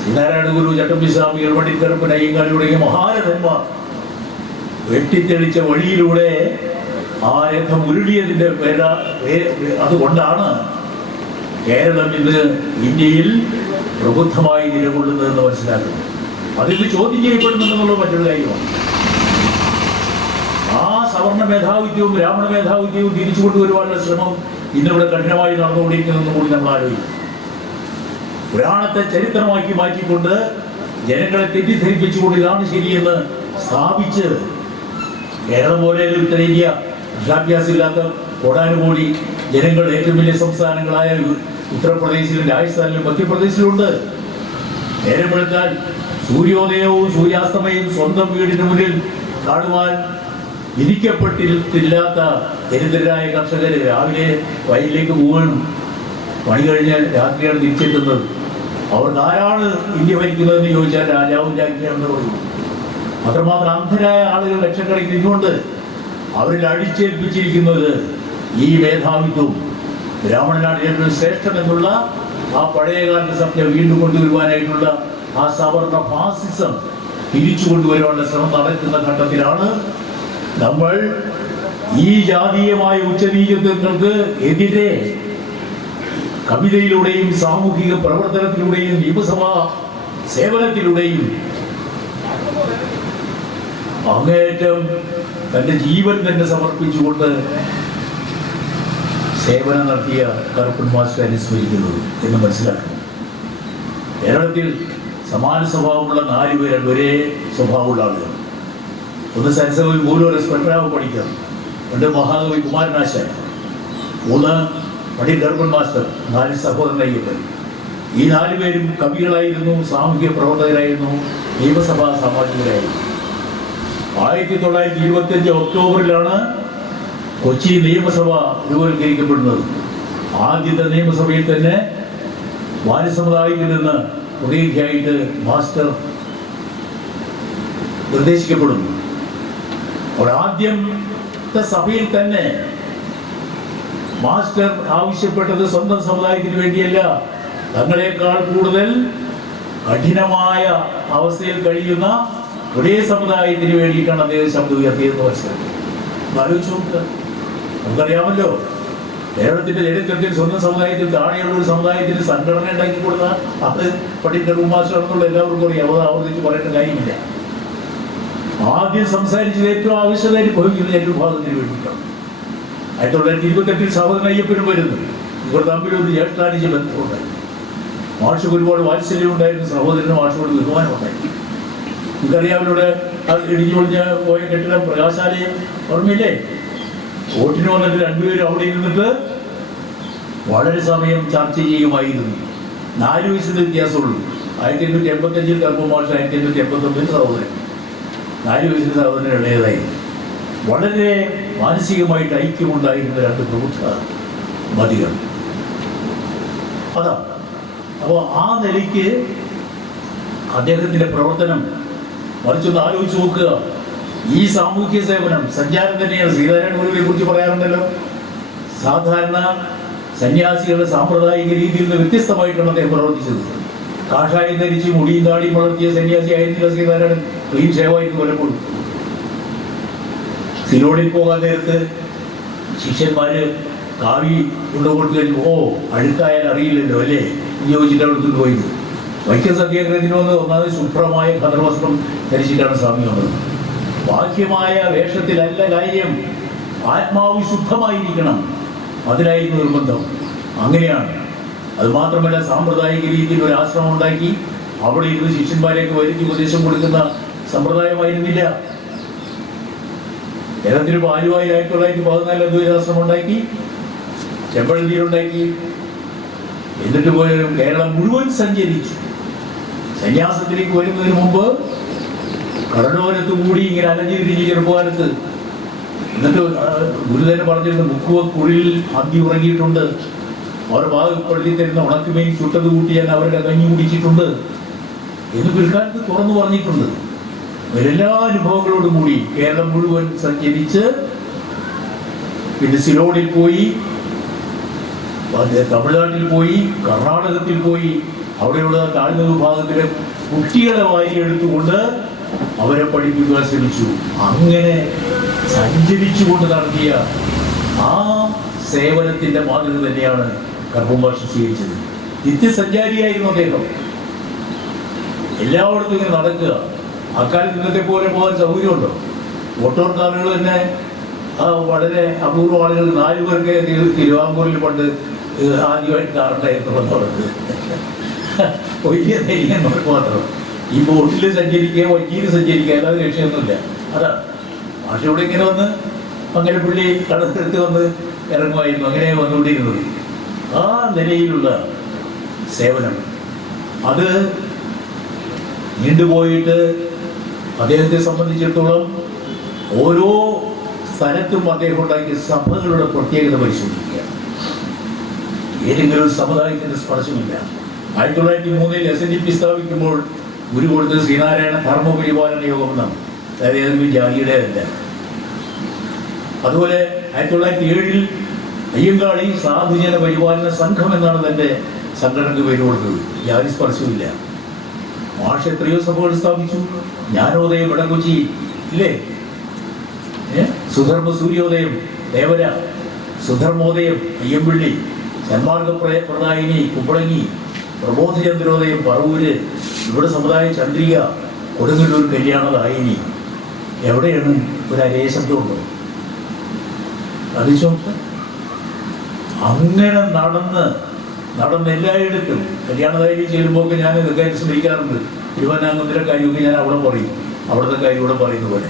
ശ്രീനാരായണ ഗുരു, ചട്ടമ്പിസ്വാമി, പണ്ഡിറ്റ് കറുപ്പൻ, അയ്യങ്കാളി തുടങ്ങിയ മഹാരഥന്മാർ വെട്ടിത്തെളിച്ച വഴിയിലൂടെ ആ രഥം ഉരുളിയതിൻ്റെ അതുകൊണ്ടാണ് കേരളം ഇന്ന് ഇന്ത്യയിൽ പ്രബുദ്ധമായി നിലകൊള്ളുന്നതെന്ന് മനസ്സിലാക്കുന്നത്. അതിൽ ചോദ്യം ചെയ്യപ്പെടുന്നുണ്ടെന്നുള്ള മറ്റൊരു കാര്യമാണ്. ആ സവർണ മേധാവിത്വവും ബ്രാഹ്മണ മേധാവിത്വവും തിരിച്ചു കൊണ്ടുവരുവാനുള്ള ശ്രമം ഇന്നിവിടെ കഠിനമായി നടന്നുകൊണ്ടിരിക്കുന്നതെന്ന് കൂടി നമ്മൾ ആലോചിക്കും. പുരാണത്തെ ചരിത്രമാക്കി മാറ്റിക്കൊണ്ട് ജനങ്ങളെ തെറ്റിദ്ധരിപ്പിച്ചുകൊണ്ട് ഇതാണ് ശരിയെന്ന് സ്ഥാപിച്ച് കേരളം പോലെ ഉത്തരേന്ത്യ വിദ്യാഭ്യാസമില്ലാത്ത കോടാനുകോടി ജനങ്ങൾ ഏറ്റവും വലിയ സംസ്ഥാനങ്ങളായ ഉത്തർപ്രദേശിലും രാജസ്ഥാനിലും മധ്യപ്രദേശിലുണ്ട്. നേരം വെളുത്താൽ സൂര്യോദയവും സൂര്യാസ്തമയവും സ്വന്തം വീടിന് മുന്നിൽ കാണുവാൻ വിധിക്കപ്പെട്ടില്ലാത്ത ദരിദ്രരായ കർഷകർ രാവിലെ വയലിലേക്ക് പോവുകയും പണി കഴിഞ്ഞാൽ രാത്രിയാണ് തിരിച്ചെത്തുന്നത്. അവർക്ക് ആരാണ് ഇന്ത്യ ഭരിക്കുന്നതെന്ന് ചോദിച്ചാൽ രാജാവും രാജ്ഞിയാണെന്ന് പറയും. അത്രമാത്രം അന്ധരായ ആളുകൾ ലക്ഷക്കണക്കിന് ഇന്നുകൊണ്ട് അവരിൽ അടിച്ചേൽപ്പിച്ചിരിക്കുന്നത് ഈ മേധാവിത്വം. ബ്രാഹ്മണനാണ് ഏറ്റവും ശ്രേഷ്ഠം എന്നുള്ള ആ പഴയകാലത്തെ സത്യം വീണ്ടും കൊണ്ടുവരുവാനായിട്ടുള്ള ആ സവർണ ഫാസിസം തിരിച്ചു കൊണ്ടുവരുവാനുള്ള ശ്രമം നടക്കുന്ന ഘട്ടത്തിലാണ് നമ്മൾ ഈ ജാതീയമായ ഉച്ചനീചത്വങ്ങൾക്ക് എതിരെ കവിതയിലൂടെയും സാമൂഹിക പ്രവർത്തനത്തിലൂടെയും നിയമസഭാ സേവനത്തിലൂടെയും അങ്ങേറ്റം തൻ്റെ ജീവൻ തന്നെ സമർപ്പിച്ചുകൊണ്ട് സേവനം നടത്തിയ കറുപ്പൻ മാസ്റ്റർ അനുസ്മരിക്കുന്നത് എന്ന് മനസ്സിലാക്കണം. കേരളത്തിൽ സമാന സ്വഭാവമുള്ള 4 പേരാണ് ഒരേ സ്വഭാവമുള്ള ആളുകൾ. ഒന്ന് സരസ്വതി മൂലൂർ പത്മനാഭ പണിക്കർ, 2 മഹാകവി കുമാരനാശാൻ, 3 പണ്ഡിറ്റ് കറുപ്പൻ മാസ്റ്റർ, 4 സഹോദരൻ അയ്യപ്പൻ. ഈ 4 പേരും കവികളായിരുന്നു, സാമൂഹിക പ്രവർത്തകരായിരുന്നു, നിയമസഭാ സാമാജികരായിരുന്നു. 1925 ഒക്ടോബറിലാണ് കൊച്ചി നിയമസഭ രൂപവൽക്കരിക്കപ്പെടുന്നത്. ആദ്യത്തെ നിയമസഭയിൽ തന്നെ ബാലസമുദായത്തിൽ നിന്ന് പ്രതിനിധിയായിട്ട് മാസ്റ്റർ നിർദ്ദേശിക്കപ്പെടുന്നു. അവിടെ ആദ്യത്തെ സഭയിൽ തന്നെ മാസ്റ്റർ ആവശ്യപ്പെട്ടത് സ്വന്തം സമുദായത്തിന് വേണ്ടിയല്ല, തങ്ങളെക്കാൾ കൂടുതൽ കഠിനമായ അവസ്ഥയിൽ കഴിയുന്ന ഒരേ സമുദായത്തിന് വേണ്ടിയിട്ടാണ് അദ്ദേഹം ശബ്ദം ഉയർത്തിയെന്ന് മനസ്സിലാക്കി. ആലോചിച്ചു നോക്കുക. നമുക്കറിയാമല്ലോ, കേരളത്തിന്റെ ചരിത്രത്തിൽ സ്വന്തം സമുദായത്തിൽ താഴെയുള്ള ഒരു സമുദായത്തിന് സംഘടന ഉണ്ടാക്കി കൊടുത്താൽ അത് പണ്ഡിറ്റ് മാസ്റ്റർ എല്ലാവർക്കും അറിയാം. അത് ആവർത്തിച്ച് പറയേണ്ട കാര്യമില്ല. ആദ്യം സംസാരിച്ചത് ഏറ്റവും ആവശ്യമായിട്ട് ഭവിക്കുന്ന ഏറ്റവും ഭാഗത്തിന് വേണ്ടിയിട്ടാണ്. 1928 സഹോദരൻ അയ്യപ്പനും വരുന്നു. ഇവർ തമ്മിലൊരു ജ്യേഷ്ഠാനുജ ബന്ധമുണ്ടായി. മാഷക്ക് ഒരുപാട് വാത്സല്യം ഉണ്ടായിരുന്നു, സഹോദരന് മാഷോട് ബഹുമാനം ഉണ്ടായിരുന്നു. നിങ്ങൾക്കറിയാവിലൂടെ ഇടിഞ്ഞു പൊളിഞ്ഞ് പോയ കെട്ടിടം പ്രകാശാലയം ഓർമ്മയില്ലേ? വോട്ടിന് വന്നിട്ട് രണ്ടുപേരും അവിടെ ഇരുന്നിട്ട് വളരെ സമയം ചർച്ച ചെയ്യുമായിരുന്നു. 4 വയസ്സിൻ്റെ വ്യത്യാസമുള്ളൂ. 1885 കറുപ്പൻ മാഷ്, 1889 സഹോദരൻ. 4 വയസ്സിൻ്റെ സഹോദരൻ ഇളയതായി. വളരെ മാനസികമായിട്ട് ഐക്യമുണ്ടായിരുന്ന 2 പ്രമുഖ മതികൾ. അതാ അപ്പോൾ ആ നിലയ്ക്ക് അദ്ദേഹത്തിൻ്റെ പ്രവർത്തനം മറിച്ചൊന്ന് ആലോചിച്ച് നോക്കുക. ഈ സാമൂഹ്യ സേവനം സഞ്ചാരം തന്നെയാണ്. ശ്രീനാരായണ ഗുരുവിനെ കുറിച്ച് പറയാറുണ്ടല്ലോ, സാധാരണ സന്യാസികളുടെ സാമ്പ്രദായിക രീതിയിൽ നിന്ന് വ്യത്യസ്തമായിട്ടാണ് അദ്ദേഹം പ്രവർത്തിച്ചത്. കാഷായം ധരിച്ച് മുടിയും താടിയും വളർത്തിയ സന്യാസി ആയിരുന്നില്ല ശ്രീനാരായണൻ. ക്ലീൻ ഷേവായിരുന്നു പലപ്പോഴും. സിനോഡിൽ പോകാൻ നേരത്ത് ശിഷ്യന്മാര് കാവി കൊണ്ടുകൊടുത്തു കഴിഞ്ഞു, ഓ അഴുക്കായാൽ അറിയില്ലല്ലോ അല്ലേ എന്ന് ചോദിച്ചിട്ട് അവിടെ പോയത്. വൈക്കം സത്യാഗ്രഹത്തിന് വന്ന് ഒന്നാമത് ശുഭ്രമായ ഖദർവസ്ത്രം ധരിച്ചിട്ടാണ് സ്വാമി വന്നത്. ബാഹ്യമായ വേഷത്തിലല്ല കാര്യം, ആത്മാവ് ശുദ്ധമായിരിക്കണം, അതിനായിരുന്നു നിർബന്ധം. അങ്ങനെയാണ്. അതുമാത്രമല്ല, സാമ്പ്രദായിക രീതിയിൽ ഒരു ആശ്രമം ഉണ്ടാക്കി അവിടെ ഇരുന്ന് ശിഷ്യന്മാരെയൊക്കെ വരുത്തി ഉപദേശം കൊടുക്കുന്ന സമ്പ്രദായമായിരുന്നില്ല. കേരളത്തിൽ ആലുവായി 1914 അദ്വൈതാശ്രമം ഉണ്ടാക്കി, ചെമ്പഴന്തിയിലുണ്ടാക്കി. എന്നിട്ട് പോയ കേരളം മുഴുവൻ സഞ്ചരിച്ചു. സന്യാസത്തിലേക്ക് വരുന്നതിന് മുമ്പ് കടലോരത്ത് കൂടി ഇങ്ങനെ അലഞ്ഞിരിഞ്ഞ് ചെറുപ്പകാലത്ത്. എന്നിട്ട് ഗുരു തന്നെ പറഞ്ഞിരുന്നു, മുക്കുവക്കുള്ളിൽ അന്തി ഉറങ്ങിയിട്ടുണ്ട്, അവർ വാഗപ്പെടുത്തി തരുന്ന ഉണക്കുമീൻ ചുട്ടത് കൂട്ടിയാൽ അവരുടെ കഞ്ഞി കുടിച്ചിട്ടുണ്ട് എന്ന് പിൽക്കാലത്ത് തുറന്നു പറഞ്ഞിട്ടുണ്ട്. എല്ലാ അനുഭവങ്ങളോടും കൂടി കേരളം മുഴുവൻ സഞ്ചരിച്ച് പിന്നെ സിലോണിൽ പോയി, തമിഴ്നാട്ടിൽ പോയി, കർണാടകത്തിൽ പോയി. അവിടെയുള്ള താഴ്ന്ന വിഭാഗത്തിലെ കുട്ടികളെ വാരി എടുത്തുകൊണ്ട് അവരെ പഠിപ്പിക്കാൻ ശ്രമിച്ചു. അങ്ങനെ സഞ്ചരിച്ചുകൊണ്ട് നടത്തിയ ആ സേവനത്തിൻ്റെ മാതൃക തന്നെയാണ് കറുപ്പൻ മാഷ് സ്വീകരിച്ചത്. നിത്യസഞ്ചാരിയായിരുന്നു അദ്ദേഹം. എല്ലായിടത്തും ഇങ്ങനെ നടക്കുക. അക്കാലത്ത് ഇന്നത്തെ പോലെ പോകാൻ സൗകര്യമുണ്ടോ? ഓട്ടോർ കാറുകൾ തന്നെ വളരെ അപൂർവ ആളുകൾ, 4 പേർക്ക് തിരുവാങ്കൂറിൽ പണ്ട് ആദ്യമായിട്ട് കാറുണ്ടായിരുന്നു വന്നവർക്ക്. വലിയ ധൈര്യം നമുക്ക് മാത്രം. ഈ ബോട്ടിൽ സഞ്ചരിക്കുക, വഞ്ചിയിൽ സഞ്ചരിക്കുക, അല്ലാതെ ലക്ഷ്യമൊന്നുമില്ല. അതാണ് മാഷ് ഇവിടെ ഇങ്ങനെ വന്ന് മംഗലപ്പള്ളി കടത്തെടുത്ത് വന്ന് ഇറങ്ങുമായിരുന്നു. അങ്ങനെ വന്നുകൊണ്ടിരുന്നത്. ആ നിലയിലുള്ള സേവനം അത് നീണ്ടുപോയിട്ട് അദ്ദേഹത്തെ സംബന്ധിച്ചിടത്തോളം ഓരോ സ്ഥലത്തും അദ്ദേഹം ഉണ്ടാക്കിയ സഭകളുടെ പ്രത്യേകത പരിശോധിക്കുക. ഏതെങ്കിലും ഒരു സമുദായത്തിൻ്റെ സ്പർശമില്ല. 1903 SNDP സ്ഥാപിക്കുമ്പോൾ ഗുരു കൊടുത്തത് ശ്രീനാരായണ ധർമ്മപരിപാലന യോഗം എന്നാണ്. അതായത് ഏതെങ്കിലും ജാതിയുടെ അല്ല. അതുപോലെ 1907 അയ്യങ്കാളി സാധുജന പരിപാലന സംഘം എന്നാണ് തൻ്റെ സംഘടനയ്ക്ക് പേര് കൊടുത്തത്. ജാതി സ്പർശമില്ല. മാഷ് എത്രയോ സഭകൾ സ്ഥാപിച്ചു. ജ്ഞാനോദയം വടക്കൊച്ചി ഇല്ലേ, സുധർമ്മ സൂര്യോദയം ദേവര, സുധർമ്മോദയം അയ്യമ്പിള്ളി, സന്മാർഗ പ്രദായിനി കുമ്പളങ്ങി, പ്രബോധചന്ദ്രോദയം പറവൂര്, ഇവിടെ സമുദായ ചന്ദ്രിക, കൊടുങ്ങല്ലൂർ കല്യാണദായിനി. എവിടെയാണ് ഒരു അരേ ശബ്ദമുണ്ടോ? അതിശോ അങ്ങനെ നടന്ന് എല്ലായിടത്തും കല്യാണദായിനി ചേരുമ്പോൾ ഞാൻ ഇതൊക്കെ സ്മരിക്കാറുണ്ട്. തിരുവനാകുന്നതിൻ്റെ കാര്യമൊക്കെ ഞാൻ അവിടെ പറയും, അവിടുത്തെ കാര്യം ഇവിടെ പറയുന്ന പോലെ.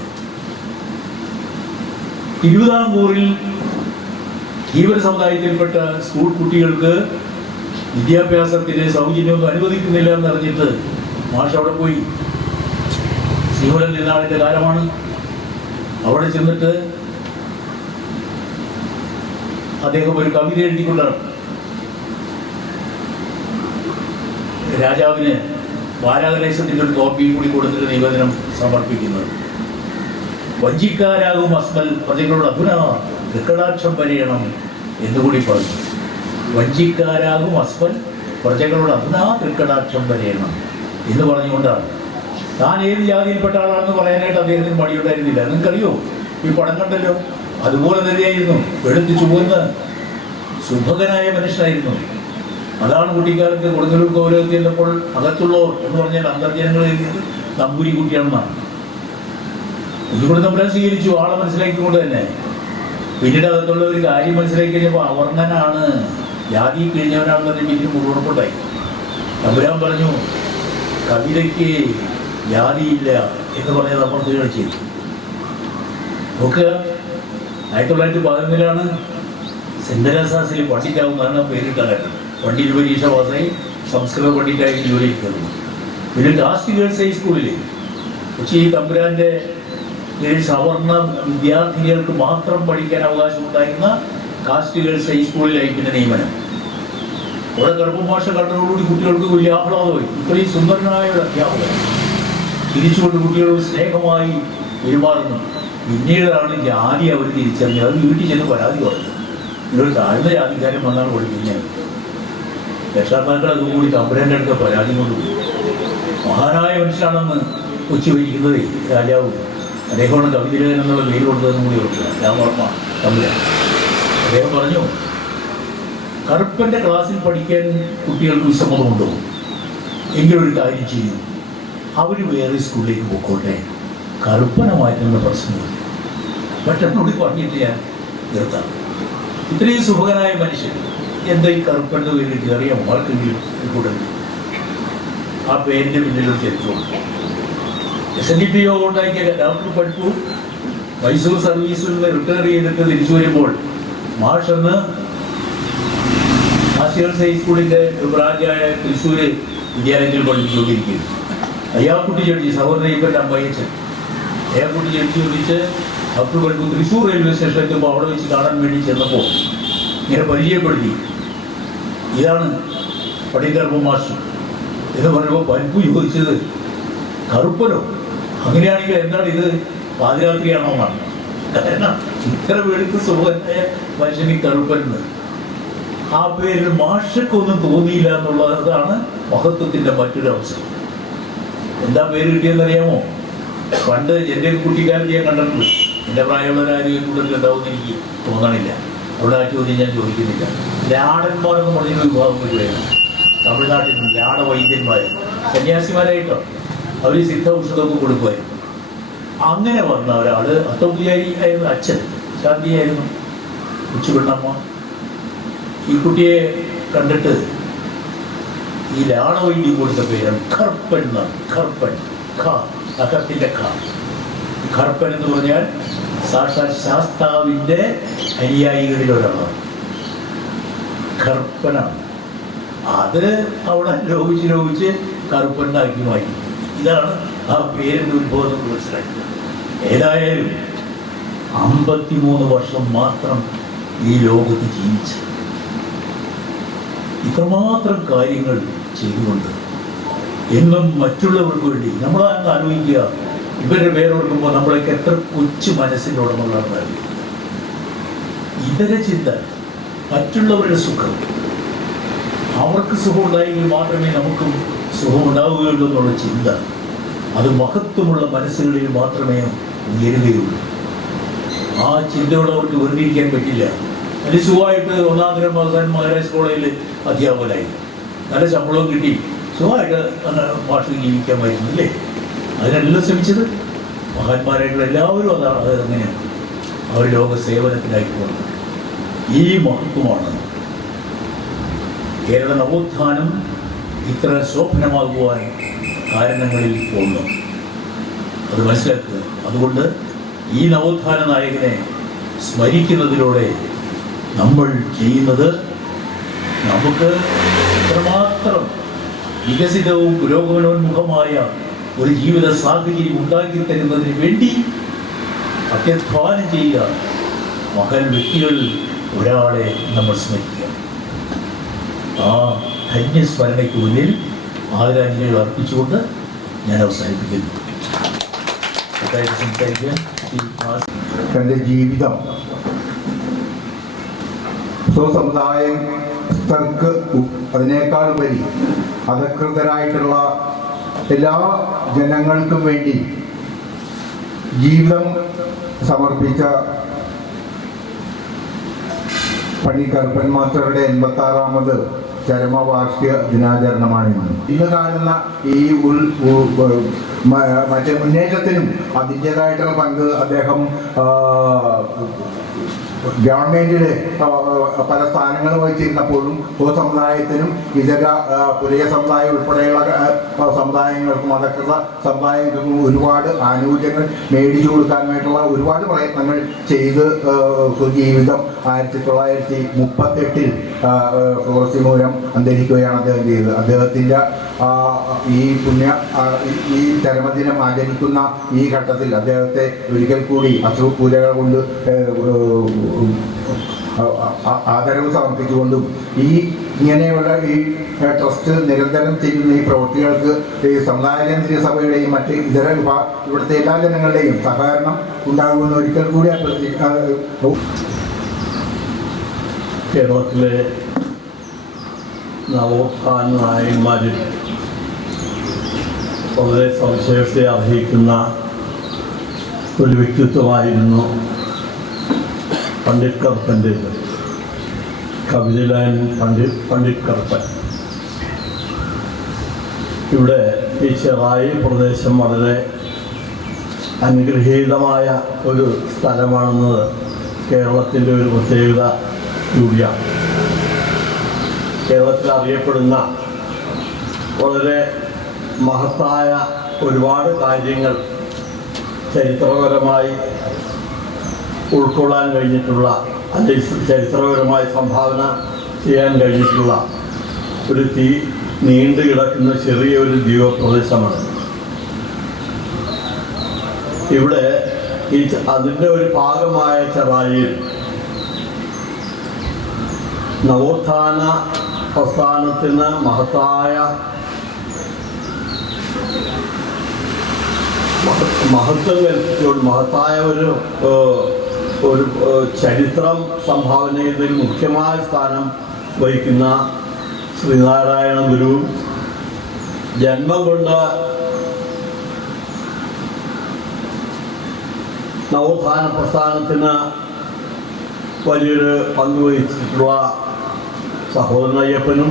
തിരുവിതാംകൂറിൽ ധീവര സമുദായത്തിൽപ്പെട്ട സ്കൂൾ കുട്ടികൾക്ക് വിദ്യാഭ്യാസത്തിന് സൗജന്യമൊന്നും അനുവദിക്കുന്നില്ല എന്നറിഞ്ഞിട്ട് മാഷ് അവിടെ പോയി. ശ്രീമൂലം തിരുനാളിൻ്റെ കാലമാണ്. അവിടെ ചെന്നിട്ട് അദ്ദേഹം ഒരു കവിത എഴുതിക്കൊണ്ടാണ് രാജാവിന് വാരാകലേശത്തിൻ്റെ ഒരു കോപ്പിയും കൂടി കൊടുത്തിട്ട് നിവേദനം സമർപ്പിക്കുന്നത്. വഞ്ചിക്കാരാകും അസ്മൽ പ്രജകളോട് അധുന തൃക്കടാക്ഷം വരയണം എന്നുകൂടി പറഞ്ഞു. വഞ്ചിക്കാരാകും അസ്മൽ പ്രജകളോട് അധുന തൃക്കടാക്ഷം വരയണം എന്ന് പറഞ്ഞുകൊണ്ടാണ്. താൻ ഏത് ജാതിയിൽപ്പെട്ട ആളാണെന്ന് പറയാനായിട്ട് അദ്ദേഹത്തിന് മടിയുണ്ടായിരുന്നില്ല. നിങ്ങൾക്കറിയോ, ഈ പടം കണ്ടല്ലോ, അതുപോലെ തന്നെയായിരുന്നു. വെളുത്ത് ചുവന്ന് സുഭകനായ മനുഷ്യനായിരുന്നു. അതാണ് കുട്ടിക്കാലത്ത് കൊടുങ്ങല്ലൂർ കൗരവത്തിൽ ചെന്നപ്പോൾ അകത്തുള്ളവർ എന്ന് പറഞ്ഞാൽ അന്തർജനങ്ങൾ നമ്പൂരി കുട്ടിയാണെന്നാണ്. ഇതുകൊണ്ട് നമ്മളെ സ്വീകരിച്ചു, ആളെ മനസ്സിലാക്കിക്കൊണ്ട് തന്നെ. പിന്നീട് അകത്തുള്ള ഒരു കാര്യം മനസ്സിലാക്കി കഴിഞ്ഞപ്പോൾ അവർണ്ണനാണ്, ജാതി കഴിഞ്ഞവനാണെന്ന് പറഞ്ഞാൽ ഇതിന് മുഴുവനുണ്ടായി. തമ്പുരാൻ പറഞ്ഞു കവിതയ്ക്ക് ജാതിയില്ല എന്ന് പറഞ്ഞത് നമ്മൾ ചെയ്തു. നോക്കുക, 1911 സെന്റ് തെരേസാസിൽ പണ്ഡിറ്റാവുന്നതാണ് പേരിട്ടാണ്. പണ്ഡിറ്റ് പരീക്ഷ പാസ്സായി സംസ്കൃത പണ്ഡിറ്റായി ജോലി കയറുന്നു. പിന്നെ കാസ്റ്റ് ഗേൾസ് ഹൈസ്കൂളിൽ കൊച്ചി തമ്പുരാൻ്റെ സവർണ വിദ്യാർത്ഥിനികൾക്ക് മാത്രം പഠിക്കാൻ അവകാശമുണ്ടായിരുന്ന കാസ്റ്റ് ഗേൾസ് ഹൈസ്കൂളിലായി പിന്നെ നിയമനം. അവിടെ ഗർഭഭാഷ കണ്ടതോടുകൂടി കുട്ടികൾക്ക് വലിയ ആഹ്ലാദമായി. ഇത്രയും സുന്ദരനായ ഒരു അധ്യാപകൻ തിരിച്ചുകൊണ്ട് കുട്ടികളോട് സ്നേഹമായി പെരുമാറുന്നു. പിന്നീടാണ് ജാതി അവർ തിരിച്ചറിഞ്ഞത്. അത് വീട്ടിൽ ചെന്ന് പരാതി പറഞ്ഞു, ഇതൊരു താഴ്ന്ന ജാതിക്കാരൻ വന്നാണ് പഠിക്കുന്നത്. രക്ഷാതാക്കൾ അതുകൂടി തമ്പുരാൻ്റെ അടുത്ത് പരാതി കൊണ്ടുപോയി. മഹാനായ മനുഷ്യനാണെന്ന് കൊച്ചി ഭരിക്കുന്നത് രാജാവ്, അദ്ദേഹമാണ് കവിതിലേഖൻ എന്നുള്ള പേര് കൊടുത്തതെന്ന് കൂടി ഓർക്കുക. രാമവർമ്മ തമ്പുരാൻ അദ്ദേഹം പറഞ്ഞു, കറുപ്പൻ്റെ ക്ലാസ്സിൽ പഠിക്കാൻ കുട്ടികൾക്ക് വിസമ്മതമുണ്ടോ? എങ്കിലൊരു കാര്യം ചെയ്യും, അവർ വേറെ സ്കൂളിലേക്ക് പോയിക്കോട്ടെ, കറുപ്പനെ മാറ്റുന്ന പ്രശ്നമില്ല. പെട്ടെന്നുകൂടി പറഞ്ഞിട്ട് ഞാൻ നിർത്താം. ഇത്രയും സുഖകനായ മനുഷ്യൻ എന്താ ഈ കറുപ്പൻ്റെ പേരിൽ കയറിയ ആർക്കെങ്കിലും കൂടെ ആ പേരിൻ്റെ പിന്നിലൊരു ചരിത്രമുണ്ട്. SNDPO ഉണ്ടാക്കിയ ഡോക്ടർ പഠിപ്പു മൈസൂർ സർവീസിൽ നിന്ന് റിട്ടയർ ചെയ്തിട്ട് തിരിച്ചു വരുമ്പോൾ മാഷെന്ന് ഗേൾസ് ഹൈസ്കൂളിൻ്റെ ബ്രാഞ്ചായ തൃശ്ശൂർ വിദ്യാലയത്തിൽ പഠിപ്പിച്ചുകൊണ്ടിരിക്കുന്നു. അയ്യാക്കുട്ടി ജഡ്ജി സഹോദരയ്യപ്പൻ്റെ അമ്മയച്ചൻ അയ്യാക്കുട്ടി ജഡ്ജി ചോദിച്ച് ഡോക്ടർ പഠിപ്പു തൃശ്ശൂർ റെയിൽവേ സ്റ്റേഷനിൽ എത്തുമ്പോൾ അവിടെ വെച്ച് കാണാൻ വേണ്ടി ചെന്നപ്പോൾ ഇങ്ങനെ പരിചയപ്പെടുത്തി, ഇതാണ് പടികർമ്മ മാസ്റ്റർ എന്ന് പറയുമ്പോൾ പഠിപ്പു ചോദിച്ചത്, കറുപ്പനോ? അങ്ങനെയാണെങ്കിൽ എന്താണ് ഇത് പാതിരാത്രിയാണോ എന്നാണ്. കാരണം ഇത്ര വെളുത്ത് സുഖമായ മനുഷ്യന് കറുപ്പൻ ആ പേരിൽ മാഷക്കൊന്നും തോന്നിയില്ല എന്നുള്ളതാണ് മഹത്വത്തിൻ്റെ മറ്റൊരു അവസരം. എന്താ പേര് കിട്ടിയെന്നറിയാമോ? പണ്ട് എൻ്റെ കുട്ടിക്കാലത്ത് ഞാൻ കണ്ടിട്ടുണ്ട്. എൻ്റെ പ്രായമുള്ളവരാരും കൂടുതൽ ഉണ്ടാവുമെന്ന് എനിക്ക് തോന്നണില്ല. അവിടെ ആ ചോദ്യം ഞാൻ ചോദിക്കുന്നില്ല. ലാടന്മാരെന്ന് പറഞ്ഞൊരു വിഭാഗം വരുവായിരുന്നു തമിഴ്നാട്ടിൽ നിന്ന്. ലാട വൈദ്യന്മാർ സന്യാസിമാരായിട്ടോ അവർ സിദ്ധ ഔഷധമൊക്കെ കൊടുക്കുമായിരുന്നു. അങ്ങനെ വന്ന ഒരാൾ അത്തപൂജാരി ആയിരുന്നു, അച്ഛൻ ശാന്തിയായിരുന്നു. ഉച്ചപ്പെണ്ണമ്മ ഈ കുട്ടിയെ കണ്ടിട്ട് ഈ ലാടവൈദ്യം കൊടുത്ത പേരാണ് കറുപ്പൻ എന്നാണ്. കറുപ്പൻ, അകത്തിൻ്റെ കറുപ്പൻ എന്ന് പറഞ്ഞാൽ സാക്ഷാൽ ശാസ്താവിൻ്റെ അനുയായികളിൽ ഒരാളാണ്. കറുപ്പനാണ്. അത് അവിടെ ലോപിച്ച് കറുപ്പനാക്കി മാറ്റി. ഇതാണ് ആ പേരിൻ്റെ ഉത്ഭവം മനസ്സിലാക്കിയത്. ഏതായാലും 53 വർഷം മാത്രം ഈ ലോകത്ത് ജീവിച്ചു. ഇത്രമാത്രം കാര്യങ്ങൾ ചെയ്തുകൊണ്ട് എന്നും മറ്റുള്ളവർക്ക് വേണ്ടി നമ്മൾ ആലോചിക്കുക. ഇവരുടെ പേരോർക്കുമ്പോൾ നമ്മളൊക്കെ എത്ര കൊച്ചു മനസ്സിൻ്റെ ഉടമകളാണ്. ഇതര ചിന്ത, മറ്റുള്ളവരുടെ സുഖം, അവർക്ക് സുഖമുണ്ടായെങ്കിൽ മാത്രമേ നമുക്കും സുഖമുണ്ടാവുകയുള്ളൂ എന്നുള്ള ചിന്ത, അത് മഹത്വമുള്ള മനസ്സുകളിൽ മാത്രമേ ഉയരുകയുള്ളൂ. ആ ചിന്തയുള്ളവർക്ക് വെറുതെ ഇരിക്കാൻ പറ്റില്ല. അതിൽ സുഖമായിട്ട് 1-ാം തരം അവസാനം മഹാരാജ് കോളേജിൽ അധ്യാപകനായി നല്ല ശമ്പളവും കിട്ടി സുഖമായിട്ട് ഭാഷയിൽ ജീവിക്കാമായിരുന്നു അല്ലേ? അതിനെല്ലാം ശ്രമിച്ചത് മഹാന്മാരായിട്ടുള്ള എല്ലാവരും അത് അങ്ങനെയാണ്. അവർ ലോക സേവനത്തിനായി പോകുന്നത്. ഈ മഹത്വമാണ് കേരള നവോത്ഥാനം ഇത്ര ശോഭനമാകുവാൻ കാരണങ്ങളിൽ ഒന്ന്. അത് മനസ്സിലാക്കുക. അതുകൊണ്ട് ഈ നവോത്ഥാന നായകനെ സ്മരിക്കുന്നതിലൂടെ നമ്മൾ ചെയ്യുന്നത് നമുക്ക് എത്രമാത്രം വികസിതവും പുരോഗമനോന്മുഖമായ ഒരു ജീവിത സാഹചര്യം ഉണ്ടാക്കി തരുന്നതിന് വേണ്ടി അത്യധ്വാനം ചെയ്യുക. മഹൽ വ്യക്തികളിൽ ഒരാളെ നമ്മൾ സ്മരിക്കുക. ആ ധന്യസ്മരണയ്ക്ക് മുന്നിൽ ആദരാഞ്ജലികൾ അർപ്പിച്ചുകൊണ്ട് ഞാൻ അവസാനിപ്പിക്കുന്നു. സംസാരിക്കാൻ തൻ്റെ ജീവിതം സ്വസമുദായസ്ഥർക്ക് അതിനേക്കാൾ ഉപരി അധകൃതരായിട്ടുള്ള എല്ലാ ജനങ്ങൾക്കും വേണ്ടി ജീവിതം സമർപ്പിച്ച പണ്ഡിറ്റ് കറുപ്പൻ മാസ്റ്ററുടെ 86ാമത് ചരമവാർഷിക ദിനാചരണമാണ് ഇന്ന് കാണുന്ന ഈ മറ്റേ മുന്നേറ്റത്തിനും അതിൻ്റേതായിട്ടുള്ള പങ്ക് അദ്ദേഹം ഗവൺമെൻറ്റിൽ പല സ്ഥാനങ്ങളും വഹിച്ചിരുന്നപ്പോഴും പൊതുസമുദായത്തിനും ഇതര പുലയ സമുദായം ഉൾപ്പെടെയുള്ള സമുദായങ്ങൾക്കും മതകൃത സമുദായങ്ങൾക്കും ഒരുപാട് ആനുകൂല്യങ്ങൾ മേടിച്ചു കൊടുക്കാനായിട്ടുള്ള ഒരുപാട് പ്രയത്നങ്ങൾ ചെയ്ത് സ്വജീവിതം 1938 ഫ്ലോറൻസി മൂലം അന്തരിക്കുകയാണ് അദ്ദേഹം ചെയ്തത്. അദ്ദേഹത്തിൻ്റെ ഈ ചരമദിനം ആചരിക്കുന്ന ഈ ഘട്ടത്തിൽ അദ്ദേഹത്തെ ഒരിക്കൽ കൂടി അശ്രുപൂജകൾ കൊണ്ട് ആദരവ് സമർപ്പിച്ചുകൊണ്ടും ഇങ്ങനെയുള്ള ഈ ട്രസ്റ്റ് നിരന്തരം ചെയ്യുന്ന ഈ പ്രവൃത്തികൾക്ക് ഈ സമുദായ കേന്ദ്രീയ സഭയുടെയും മറ്റ് ഇതര ഇവിടുത്തെ എല്ലാ ജനങ്ങളുടെയും സഹകരണം ഉണ്ടാകുമെന്ന് ഒരിക്കൽ കൂടി കേരളത്തിലെ നവോത്ഥാന നായകന്മാരിൽ വളരെ സവിശേഷത അർഹിക്കുന്ന ഒരു വ്യക്തിത്വമായിരുന്നു പണ്ഡിറ്റ് കറുപ്പൻ്റേത്. കവിതയിലാൻ പണ്ഡിറ്റ് കറുപ്പൻ. ഇവിടെ ഈ ചെറായി പ്രദേശം വളരെ അനുഗ്രഹീതമായ ഒരു സ്ഥലമാണെന്നത് കേരളത്തിൻ്റെ ഒരു പ്രത്യേകത കൂടിയാണ്. കേരളത്തിൽ അറിയപ്പെടുന്ന വളരെ മഹത്തായ ഒരുപാട് കാര്യങ്ങൾ ചരിത്രപരമായി ഉൾക്കൊള്ളാൻ കഴിഞ്ഞിട്ടുള്ള, അല്ലെങ്കിൽ ചരിത്രപരമായി സംഭാവന ചെയ്യാൻ കഴിഞ്ഞിട്ടുള്ള ഒരു നീണ്ടു കിടക്കുന്ന ചെറിയൊരു ദ്വീപപ്രദേശമാണ് ഇവിടെ. അതിൻ്റെ ഒരു ഭാഗമായ ചെറായിയിൽ നവോത്ഥാന പ്രസ്ഥാനത്തിന് മഹത്തായ ഒരു ചരിത്രം സംഭാവന ചെയ്തതിൽ മുഖ്യമായ സ്ഥാനം വഹിക്കുന്ന ശ്രീനാരായണ ഗുരു ജന്മം കൊണ്ട് നവോത്ഥാന പ്രസ്ഥാനത്തിന് വലിയൊരു പങ്ക് വഹിച്ചിട്ടുള്ള സഹോദരൻ അയ്യപ്പനും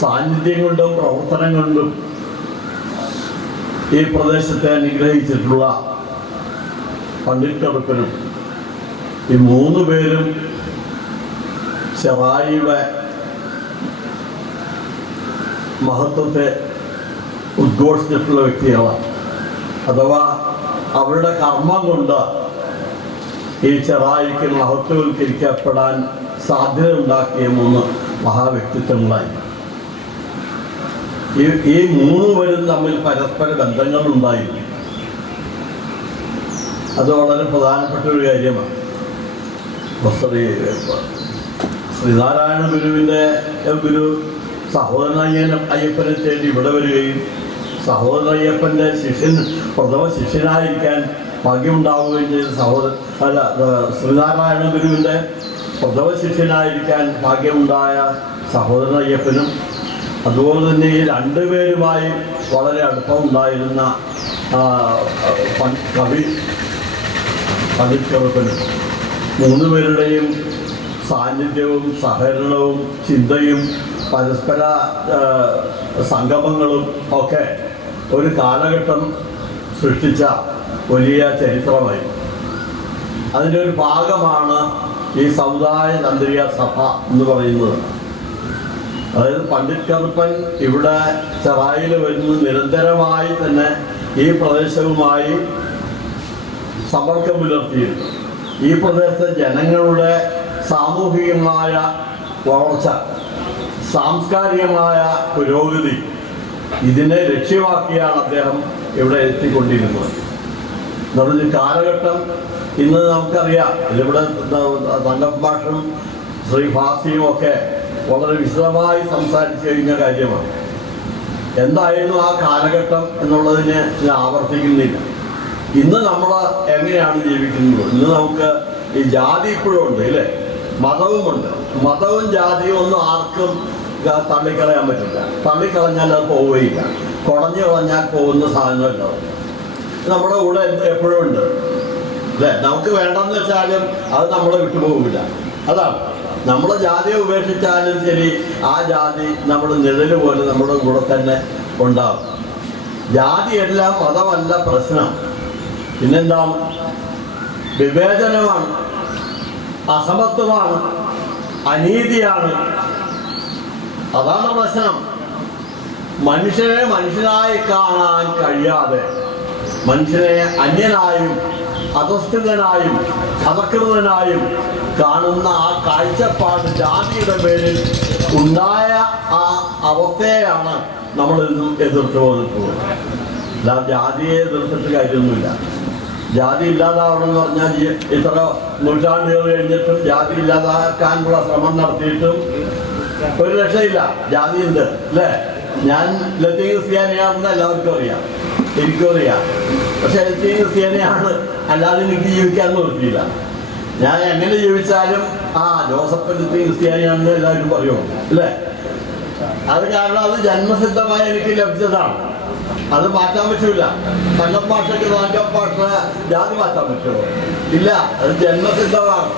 സാന്നിധ്യം കൊണ്ടും പ്രവർത്തനം കൊണ്ടും ഈ പ്രദേശത്തെ അനുഗ്രഹിച്ചിട്ടുള്ള പണ്ഡിറ്റ് കറുപ്പനും ഈ 3 പേരും ചെറായിയുടെ മഹത്വത്തെ ഉദ്ഘോഷിച്ചിട്ടുള്ള വ്യക്തികളാണ്. അഥവാ അവരുടെ കർമ്മം കൊണ്ട് ഈ ചെറായിക്ക് മഹത്വവൽക്കരിക്കപ്പെടാൻ സാധ്യത ഉണ്ടാക്കിയ 3 മഹാവ്യക്തിത്വങ്ങളായി. ഈ 3 പേരും തമ്മിൽ പരസ്പര ബന്ധങ്ങളുണ്ടായിരുന്നു. അത് വളരെ പ്രധാനപ്പെട്ട ഒരു കാര്യമാണ്. ശ്രീനാരായണ ഗുരു സഹോദരൻ അയ്യപ്പനെ തേടി ഇവിടെ വരികയും സഹോദരൻ അയ്യപ്പൻ്റെ പ്രഥമ ശിഷ്യനായിരിക്കാൻ ഭാഗ്യമുണ്ടാവുകയും ചെയ്ത ശ്രീനാരായണ ഗുരുവിൻ്റെ പ്രഥമ ശിഷ്യനായിരിക്കാൻ ഭാഗ്യമുണ്ടായ സഹോദരൻ അയ്യപ്പനും അതുപോലെ തന്നെ ഈ 2 പേരുമായി വളരെ അടുപ്പമുണ്ടായിരുന്ന കവി പണ്ഡിറ്റ് കറുപ്പനും 3 പേരുടെയും സാന്നിധ്യവും സഹകരണവും ചിന്തയും പരസ്പര സംഗമങ്ങളും ഒക്കെ ഒരു കാലഘട്ടം സൃഷ്ടിച്ച വലിയ ചരിത്രമായി. അതിൻ്റെ ഒരു ഭാഗമാണ് ഈ സമുദായ ചന്ദ്രിക സഭ എന്ന് പറയുന്നത്. അതായത് പണ്ഡിറ്റ് കറുപ്പൻ ഇവിടെ ചെറായിൽ വരുന്ന നിരന്തരമായി തന്നെ ഈ പ്രദേശവുമായി സമ്പർക്കം പുലർത്തിയിരുന്നു. ഈ പ്രദേശത്തെ ജനങ്ങളുടെ സാമൂഹികമായ വളർച്ച, സാംസ്കാരികമായ പുരോഗതി ഇതിനെ ലക്ഷ്യമാക്കിയാണ് അദ്ദേഹം ഇവിടെ എത്തിക്കൊണ്ടിരുന്നത്. എന്നൊരു കാലഘട്ടം ഇന്ന് നമുക്കറിയാം. ഇതിവിടെ തങ്കഭാഷും ശ്രീ ഭാസിയും ഒക്കെ വളരെ വിശദമായി സംസാരിച്ചു കഴിഞ്ഞ കാര്യമാണ്. എന്തായിരുന്നു ആ കാലഘട്ടം എന്നുള്ളതിനെ ഞാൻ ആവർത്തിക്കുന്നില്ല. ഇന്ന് നമ്മൾ എങ്ങനെയാണ് ജീവിക്കുന്നത്? ഇന്ന് നമുക്ക് ഈ ജാതി ഇപ്പോഴും ഉണ്ട്, ഇല്ലേ? മതവുമുണ്ട്. മതവും ജാതിയും ഒന്നും ആർക്കും തള്ളിക്കളയാൻ പറ്റില്ല. തള്ളിക്കളഞ്ഞാൽ അത് പോവുകയില്ല. കുടഞ്ഞു കളഞ്ഞാൽ പോകുന്ന സാധനമല്ല. നമ്മുടെ കൂടെ എപ്പോഴും ഉണ്ട്, അല്ലേ? നമുക്ക് വേണ്ടെന്ന് വെച്ചാലും അത് നമ്മളെ വിട്ടുപോകില്ല. അതാണ് നമ്മുടെ ജാതിയെ ഉപേക്ഷിച്ചാലും ശരി, ആ ജാതി നമ്മുടെ നിഴല് പോലെ നമ്മുടെ കൂടെ തന്നെ ഉണ്ടാകും. ജാതിയെല്ലാം മതമല്ല പ്രശ്നം. പിന്നെന്താണ്? വിവേചനമാണ്. അസമത്വമാണ്, അനീതിയാണ്. അതാണ് പ്രശ്നം. മനുഷ്യനെ മനുഷ്യനായി കാണാൻ കഴിയാതെ മനുഷ്യനെ അന്യനായും അധസ്ഥിതനായും അധകൃതനായും കാണുന്ന ആ കാഴ്ചപ്പാട് ജാതിയുടെ പേരിൽ ഉണ്ടായ ആ അവസ്ഥയെയാണ് നമ്മളിന്നും എതിർത്ത് വന്നിട്ടുള്ളത്. അല്ല, ജാതിയെ എതിർത്തിട്ട് കാര്യമൊന്നുമില്ല. ജാതി ഇല്ലാതാവണമെന്ന് പറഞ്ഞാൽ ഇത്ര നൂറ്റാണ്ടുകൾ കഴിഞ്ഞിട്ടും ജാതി ഇല്ലാതാക്കാനുള്ള ശ്രമം നടത്തിയിട്ടും ഒരു രക്ഷയില്ല. ജാതിയുണ്ട് അല്ലേ? ഞാൻ ലത്തീൻ ക്രിസ്ത്യാനിയാണെന്ന് എല്ലാവർക്കും അറിയാം, എനിക്കും അറിയാം. പക്ഷെ ലത്തീൻ ക്രിസ്ത്യാനിയാണ്, അല്ലാതെ എനിക്ക് ജീവിക്കാൻ നിർത്തിയില്ല. ഞാൻ എങ്ങനെ ജീവിച്ചാലും ജോസഫ് ലത്തീൻ ക്രിസ്ത്യാനിയാണെന്ന് എല്ലാവരും പറയുമോ അല്ലേ? അത് കാരണം അത് ജന്മസിദ്ധമായി എനിക്ക് ലഭിച്ചതാണ്. അത് മാറ്റാൻ പറ്റൂല. തങ്കം ഭാഷയ്ക്ക് തങ്കം ഭാഷ ജാതി മാറ്റാൻ പറ്റുമോ? ഇല്ല, അത് ജന്മസിദ്ധമാണ്.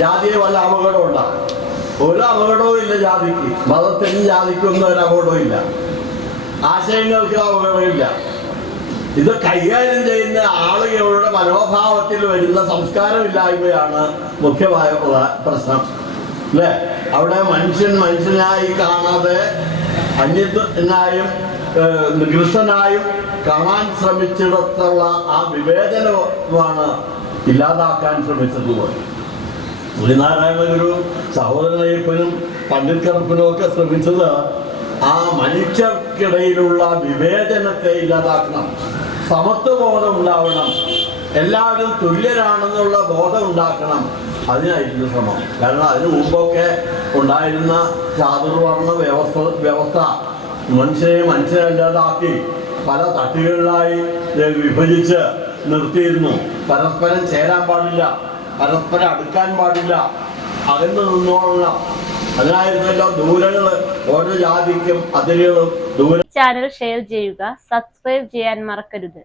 ജാതിയെ വല്ല അപകടം ഉണ്ടാകും? ഒരു അപകടവും ഇല്ല ജാതിക്ക്. മതത്തിനും ജാതിക്കൊന്നും ഒരു അപകടവും ഇല്ല. ആശയങ്ങൾക്ക് അപകടമില്ല. ഇത് കൈകാര്യം ചെയ്യുന്ന ആളുകളുടെ മനോഭാവത്തിൽ വരുന്ന സംസ്കാരമില്ലായ്മയാണ് മുഖ്യമായ പ്രശ്നം അല്ലേ? അവിടെ മനുഷ്യൻ മനുഷ്യനായി കാണാതെ അന്യനായും നികൃഷ്ടനായും കാണാൻ ശ്രമിച്ചിടത്തുള്ള ആ വിവേചനമാണ് ഇല്ലാതാക്കാൻ ശ്രമിച്ചതുപോലെ. ശ്രീനാരായണ ഗുരു സഹോദരനയ്യപ്പനും പണ്ഡിറ്റ് കറുപ്പനും ഒക്കെ ശ്രമിച്ചത് ആ മനുഷ്യർക്കിടയിലുള്ള വിവേചനത്തെ ഇല്ലാതാക്കണം, സമത്വബോധം ഉണ്ടാവണം, എല്ലാവരും തുല്യരാണെന്നുള്ള ബോധം ഉണ്ടാക്കണം. അതിനായിരുന്നു ശ്രമം. കാരണം അതിനു മുമ്പൊക്കെ ഉണ്ടായിരുന്ന ചാതുർവർണ്ണ വ്യവസ്ഥ മനുഷ്യനെ മനുഷ്യരല്ലാതാക്കി പല തട്ടുകളിലായി വിഭജിച്ച് നിർത്തിയിരുന്നു. പരസ്പരം ചേരാൻ പാടില്ല, പരസ്പരം അടുക്കാൻ പാടില്ല, അകന്നു നിന്നോളണം. അതിനായിരുന്നല്ലോ ദൂരങ്ങള്, ഓരോ ജാതിക്കും അതിരുകളും ദൂരം. ചാനൽ ഷെയർ ചെയ്യുക, സബ്സ്ക്രൈബ് ചെയ്യാൻ മറക്കരുത്.